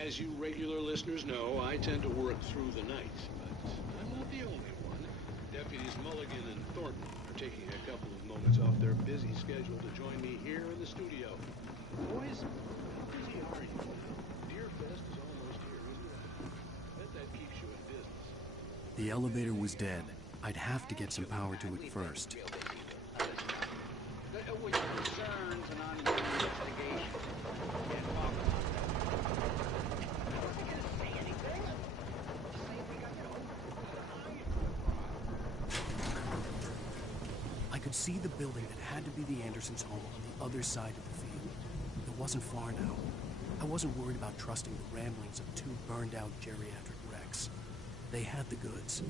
As you regular listeners know, I tend to work through the night, but I'm not the only one. Deputies Mulligan and Thornton are taking a couple of moments off their busy schedule to join me here in the studio. Boys, how busy are you now? Deerfest is almost here, isn't it? I bet that keeps you in business. The elevator was dead. I'd have to get some power to it first. With your concerns and ongoing investigation, can't talk about that. I could see the building that had to be the Andersons' home on the other side of the field. It wasn't far now. I wasn't worried about trusting the ramblings of two burned-out geriatric wrecks. They had the goods.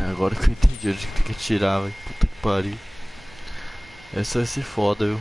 Agora que eu entendi onde que tem que atirar, velho. Puta que pariu. Essa vai ser foda, viu?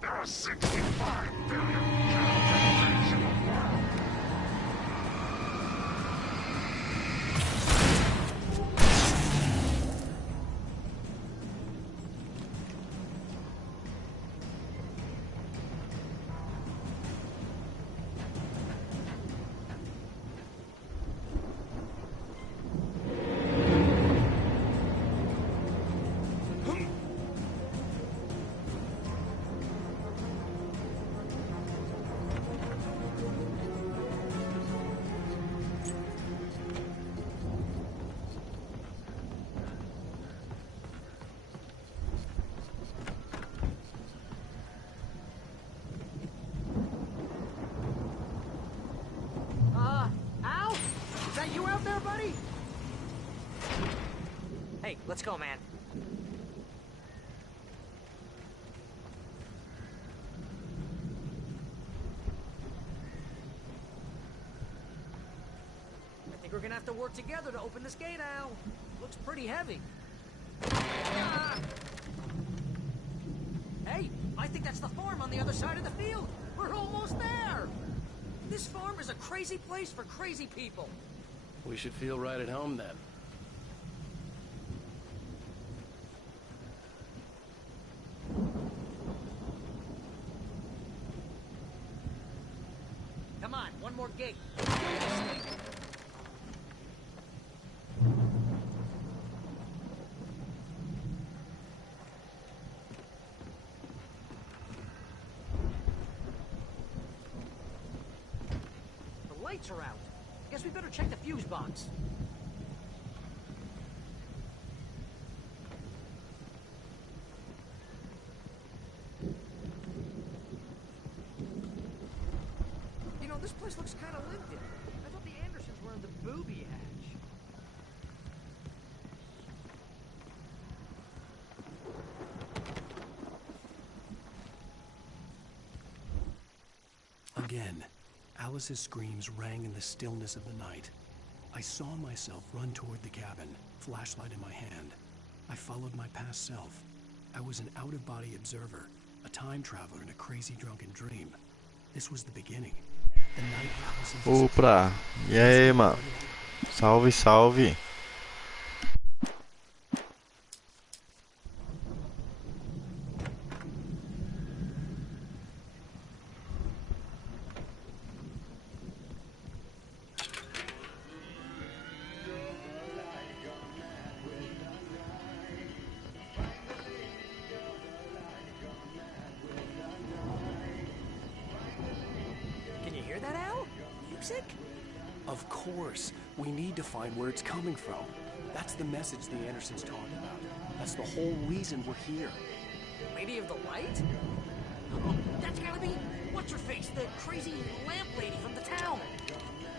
There are 65 billion characters in the world. Al? Is that you out there, buddy? Hey, let's go, man. I think we're gonna have to work together to open this gate, Al. Looks pretty heavy. Ah! Hey, I think that's the farm on the other side of the field. We're almost there. This farm is a crazy place for crazy people. We should feel right at home then. Come on, one more gate. The lights are out. Guess we better check the fuse box. You know, this place looks kind of lived in. I thought the Andersons were in the booby hatch. Again, Alice's screams rang in the stillness of the night. I saw myself run toward the cabin, flashlight in my hand. I followed my past self. I was an out-of-body observer, a time traveler in a crazy drunken dream. This was the beginning. The night Alice Opa! E aí, mano? Salve, salve! Can you hear that, Al? Music? Of course. We need to find where it's coming from. That's the message the Andersons talked about. That's the whole reason we're here. Lady of the Light? Oh, that's gotta be what's-her-face, the crazy lamp lady from the town.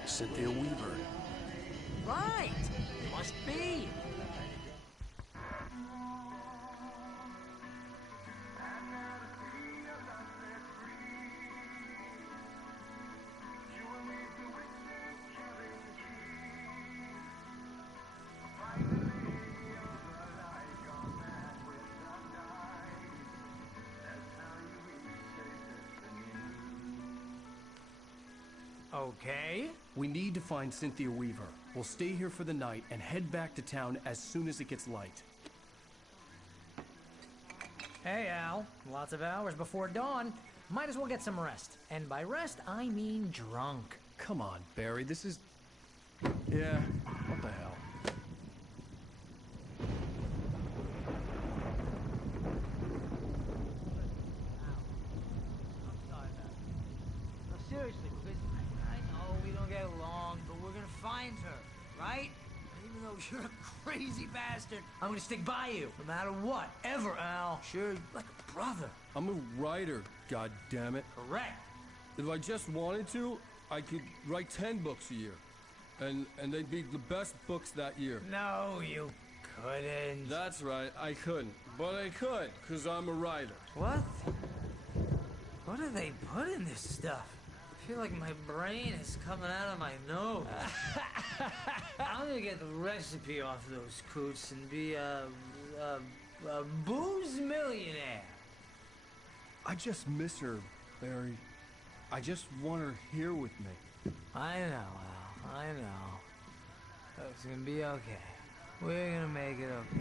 Cynthia Weaver. Right. Must be. Okay. We need to find Cynthia Weaver. We'll stay here for the night and head back to town as soon as it gets light. Hey, Al. Lots of hours before dawn. Might as well get some rest. And by rest, I mean drunk. Come on, Barry, this is... Yeah, what the hell? No, seriously, because I know we don't get along, but we're gonna find her, right? Even though you're a crazy bastard, I'm gonna stick by you, no matter what, ever, Al. Sure, like a brother. I'm a writer, goddammit. Correct. If I just wanted to, I could write 10 books a year. And they'd be the best books that year. No, you couldn't. That's right, I couldn't. But I could, because I'm a writer. What? What do they put in this stuff? I feel like my brain is coming out of my nose. I'm gonna get the recipe off those coots and be a booze millionaire. I just miss her, Barry. I just want her here with me. I know, Al. I know. It's gonna be okay. We're gonna make it okay.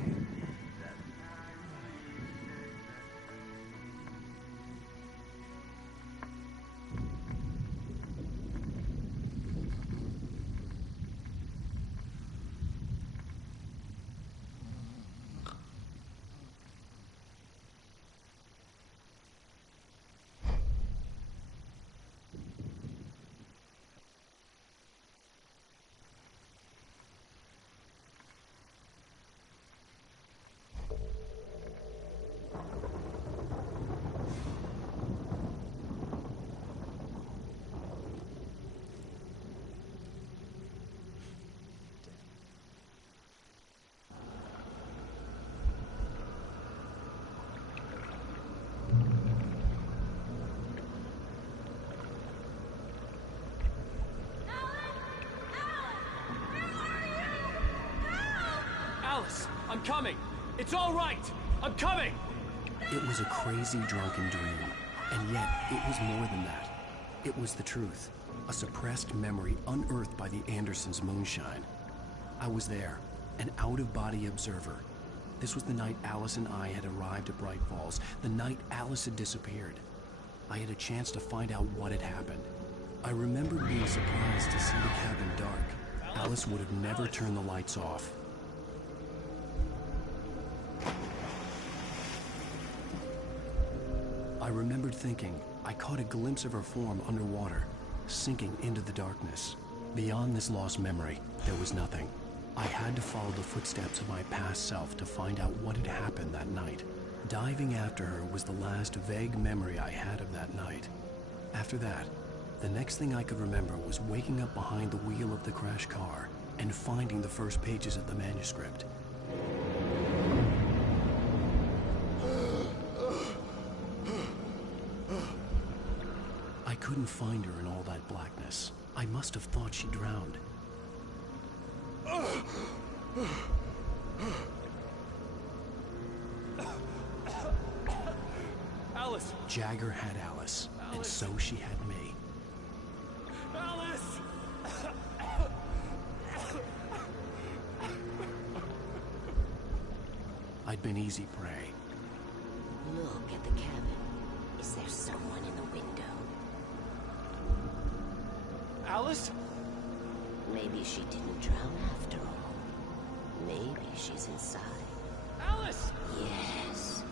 Alice, I'm coming. It's all right. I'm coming. It was a crazy drunken dream, and yet it was more than that. It was the truth, a suppressed memory unearthed by the Andersons' moonshine. I was there, an out-of-body observer. This was the night Alice and I had arrived at Bright Falls, the night Alice had disappeared. I had a chance to find out what had happened. I remembered being surprised to see the cabin dark. Alice would have never turned the lights off. I remembered thinking I caught a glimpse of her form underwater, sinking into the darkness. Beyond this lost memory, there was nothing. I had to follow the footsteps of my past self to find out what had happened that night. Diving after her was the last vague memory I had of that night. After that, the next thing I could remember was waking up behind the wheel of the crashed car and finding the first pages of the manuscript. I couldn't find her in all that blackness. I must have thought she drowned. Alice! Jagger had Alice, and so she had me. Alice! I'd been easy prey. Look at the cabin. Is there someone in the window? Alice? Maybe she didn't drown after all. Maybe she's inside. Alice! Yes.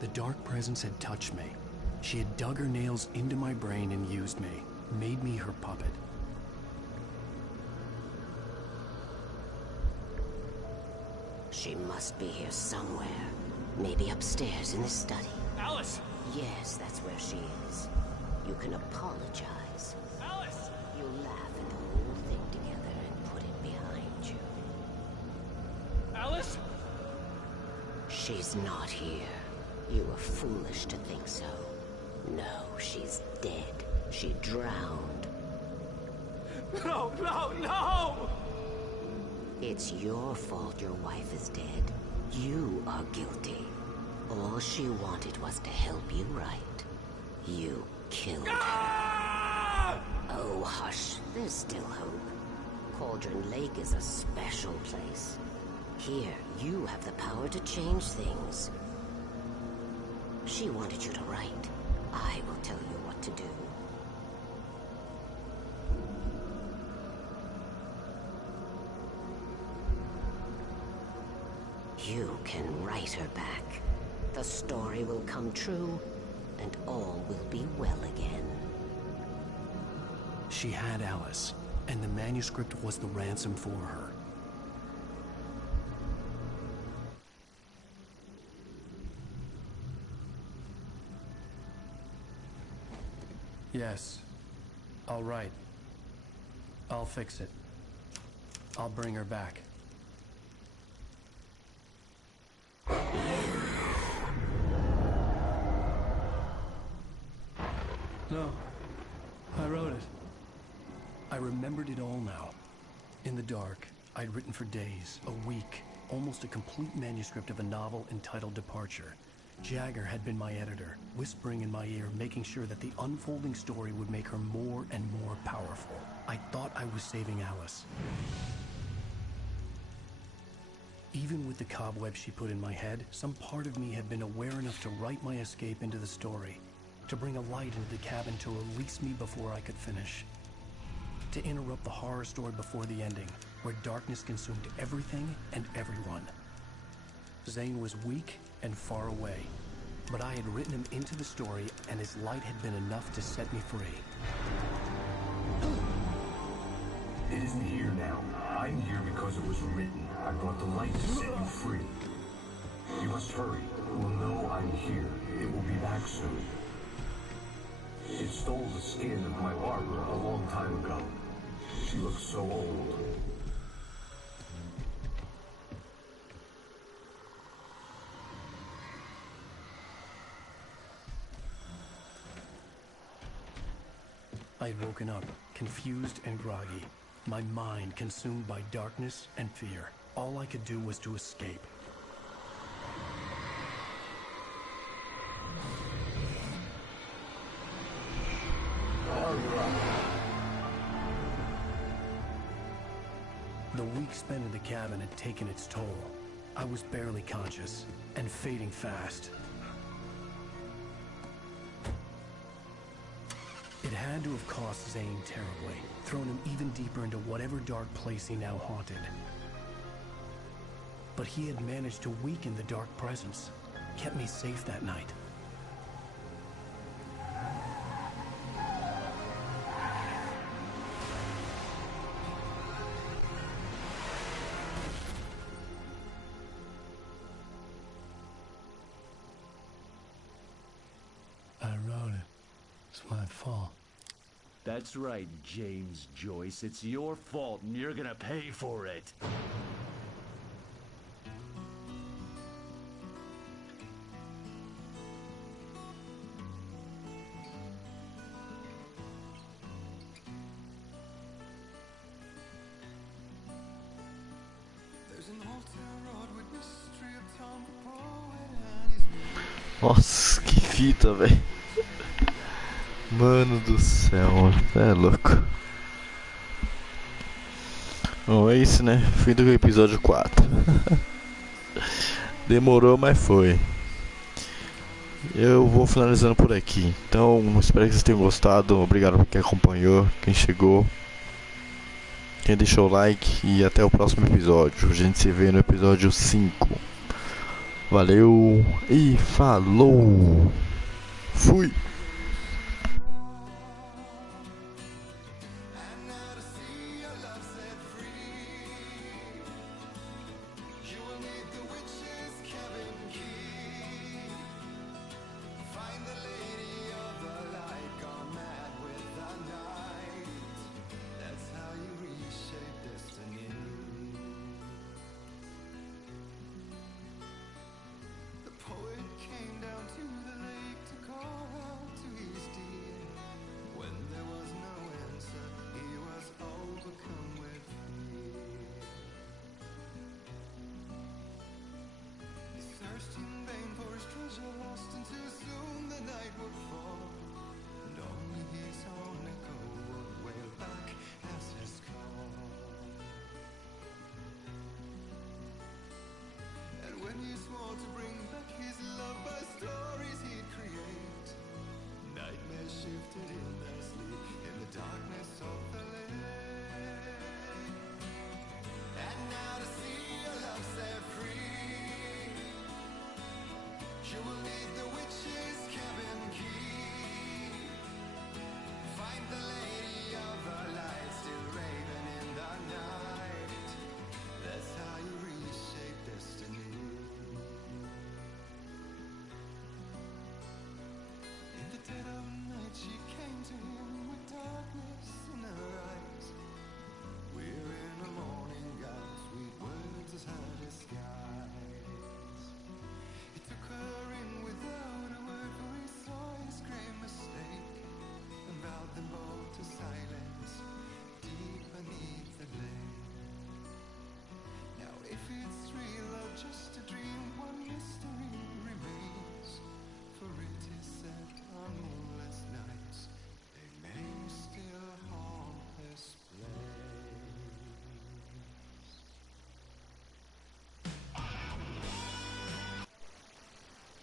The dark presence had touched me. She had dug her nails into my brain and used me, made me her puppet. She must be here somewhere. Maybe upstairs in the study. Alice! Yes, that's where she is. You can apologize. Alice! You'll laugh at the whole thing together and put it behind you. Alice? She's not here. You were foolish to think so. No, she's dead. She drowned. No, no, no! It's your fault your wife is dead. You are guilty. All she wanted was to help you right. You killed her. Oh, hush. There's still hope. Cauldron Lake is a special place. Here, you have the power to change things. She wanted you to write. I will tell you what to do. You can write her back. The story will come true, and all will be well again. She had Alice, and the manuscript was the ransom for her. Yes. All right. I'll fix it. I'll bring her back. No. I wrote it. I remembered it all now. In the dark, I'd written for days, a week, almost a complete manuscript of a novel entitled Departure. Jagger had been my editor, whispering in my ear, making sure that the unfolding story would make her more and more powerful. I thought I was saving Alice. Even with the cobweb she put in my head, some part of me had been aware enough to write my escape into the story, to bring a light into the cabin to release me before I could finish, to interrupt the horror story before the ending, where darkness consumed everything and everyone. Zane was weak and far away, but I had written him into the story, and his light had been enough to set me free. It isn't here now. I'm here because it was written. I brought the light to set you free. You must hurry. It will know I'm here. It will be back soon. It stole the skin of my barber a long time ago. She looks so old. I'd woken up, confused and groggy, my mind consumed by darkness and fear. All I could do was to escape. The week spent in the cabin had taken its toll. I was barely conscious, and fading fast. It had to have cost Zane terribly, thrown him even deeper into whatever dark place he now haunted. But he had managed to weaken the dark presence, kept me safe that night. I wrote it. It's my fault. That's right, James Joyce. It's your fault, and you're gonna pay for it. Nossa, que fita, velho. Mano do céu, é louco. Bom, é isso, né? Fim do episódio 4. Demorou, mas foi. Eu vou finalizando por aqui. Então, espero que vocês tenham gostado. Obrigado por quem acompanhou, quem chegou, quem deixou o like. E até o próximo episódio. A gente se vê no episódio 5. Valeu e falou! Fui!